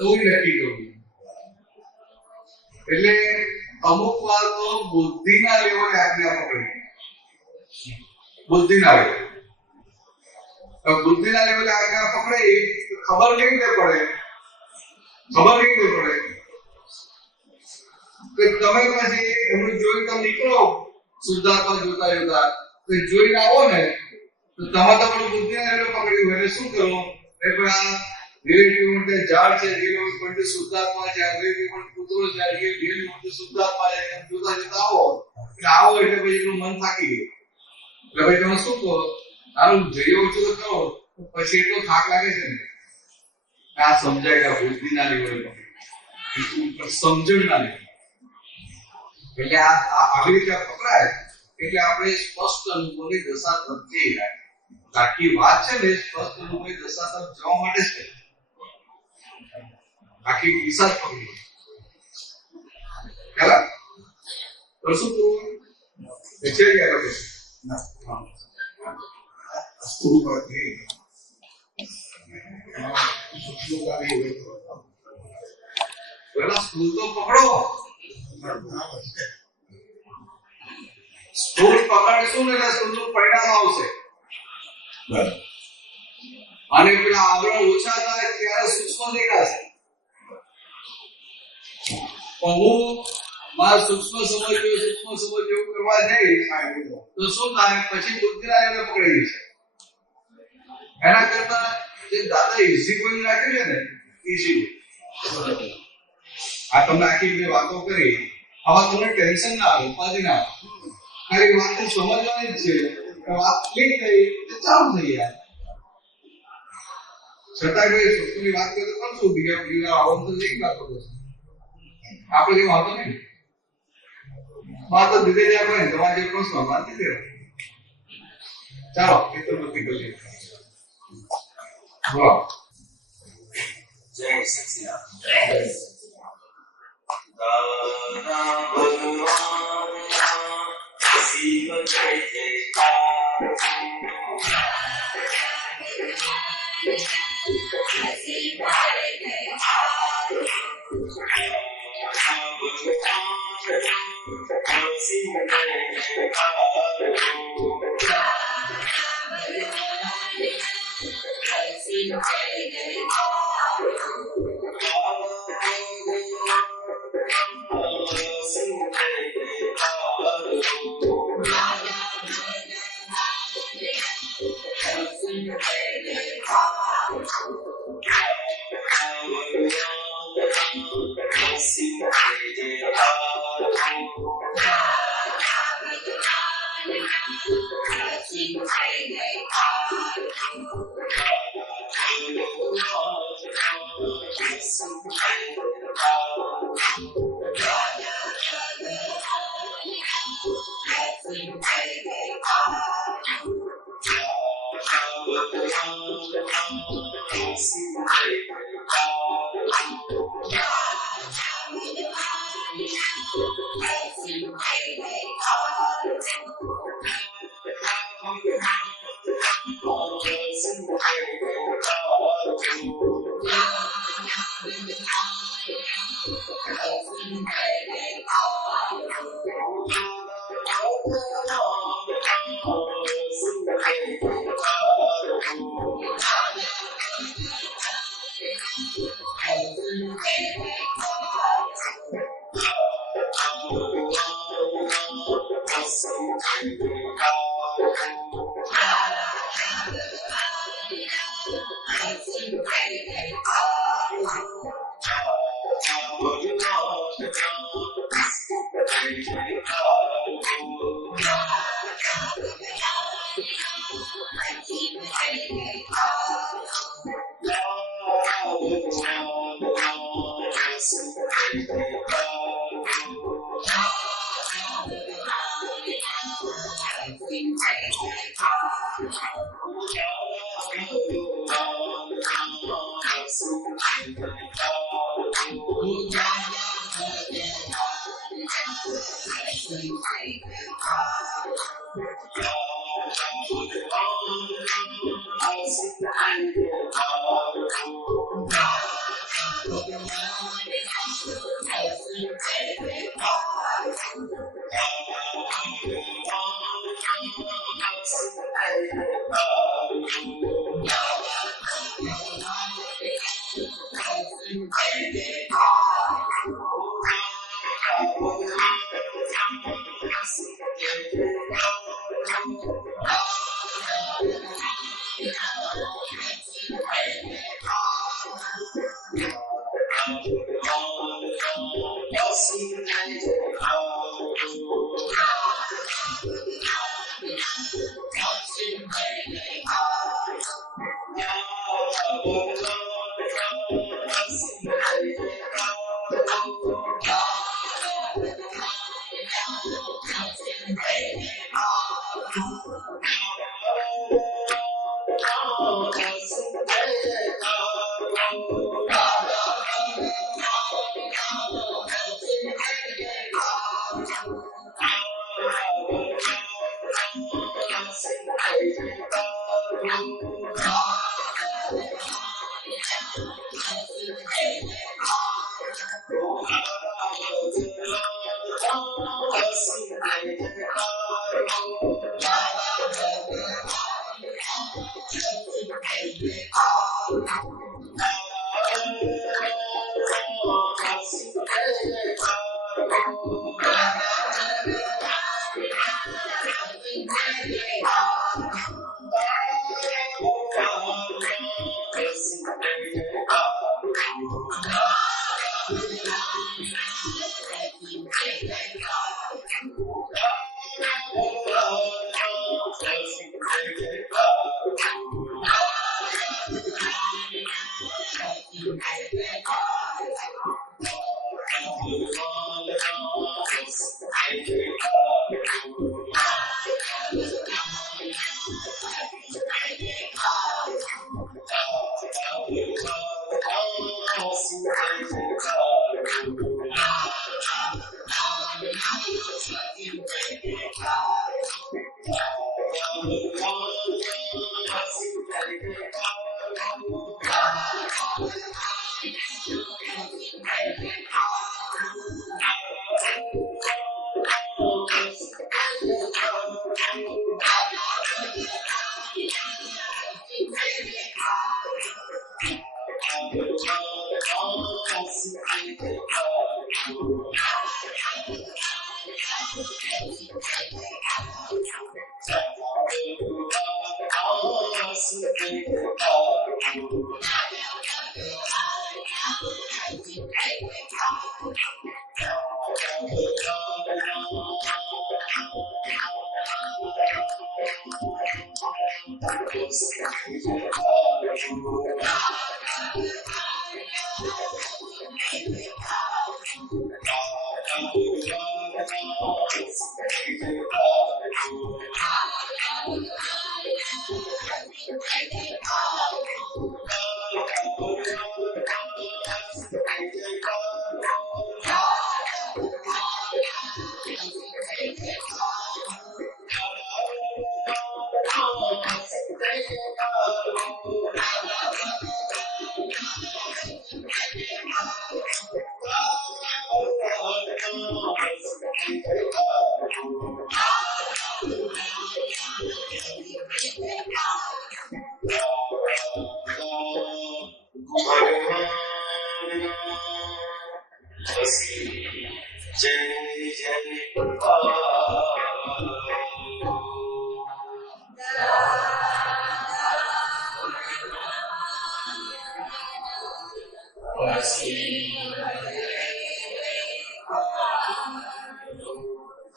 એવું નક્કી કરું. એટલે અમુક વાર તો બુદ્ધિના લેવલે આજ્ઞા પકડી. બુદ્ધિના લેવલે આજ્ઞા પકડે ખબર કેવી રીતે પડે કે તમે પછી એમનું જોઈ તમે નીકળો શુદ્ધાત્મા જોતા તો જોઈને આવો ને તો તમારે તમારું બુદ્ધિના લેવલે પકડ્યું એટલે શું કરો રિલેટિવ માટે ઝાડ છે, રિલેટિવ માટે શુદ્ધાત્મા છે, રિલેટિવ માટે પુત્રો છે, રિલેટિવ માટે શુદ્ધાત્મા છે, એમ જોતા જોતા આવો એટલે પછી એનું મન થાકી ગયું. એટલે ભાઈ તમે શું કહો, તારું જઈ ઓછું તો કરો, પછી એટલો થાક લાગે છે ને આ સમજાય કે બુદ્ધિ ના લેવલ સમજણ ના લેવલ. એટલે આ આવી રીતે પકડાય એટલે આપણે સ્પષ્ટ અનુભવની દશા તરફ જઈ રહ્યા. આખી વાત છે ને સ્પષ્ટ અનુભવની દશા તરફ જવા માટે છે. આખી દિશા જ પકડી ખ્યાલ તો શું કરવું છે યાર કે સ્થૂળ પરથી સૂક્ષ્મતાની હોય તો પેલા સ્થૂળ તો પકડો. સ્થૂળ પકડશું ને એટલે સ્થૂળનું પરિણામ આવશે. અને પેલા આવરણ ઓછા થાય ત્યારે સૂક્ષ્મ દેખાશે. હું મારા સૂક્ષ્મ સમજ્યો કરવા જઈશ તો શું થાય, પછી બુદ્ધિના એને પકડી જશે. એના કરતા જે દાદા ઈઝી ગોઈંગ રાખ્યું છે ને, ઈઝી આ તમને આખી બધી વાતો કરી, આવા તમને ટેન્શન ના આવે, ઉપાધિ ના આવે. ખાલી વાત સમજવાની જ છે. વાત ક્લિક થઈ ચાલુ થઈ જાય. છતાં કોઈ સૂક્ષ્મની વાત કરે તો કરશું, બીજા આવવાનું તો નહીં વાતો કરશે. આપણે કઈ વાતો નહીં વાત તો દીધે જ આપણે તમારે જે પ્રશ્ન વાત દીધે. ચાલો ચિત્ર નથી કરીએ. બોલો. જય સચિદાનંદ. દાદા ભગવાન શિવ જય જયકાર.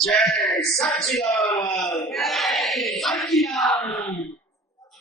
જય સચિદાનંદ. સચ્ચિદાનંદ.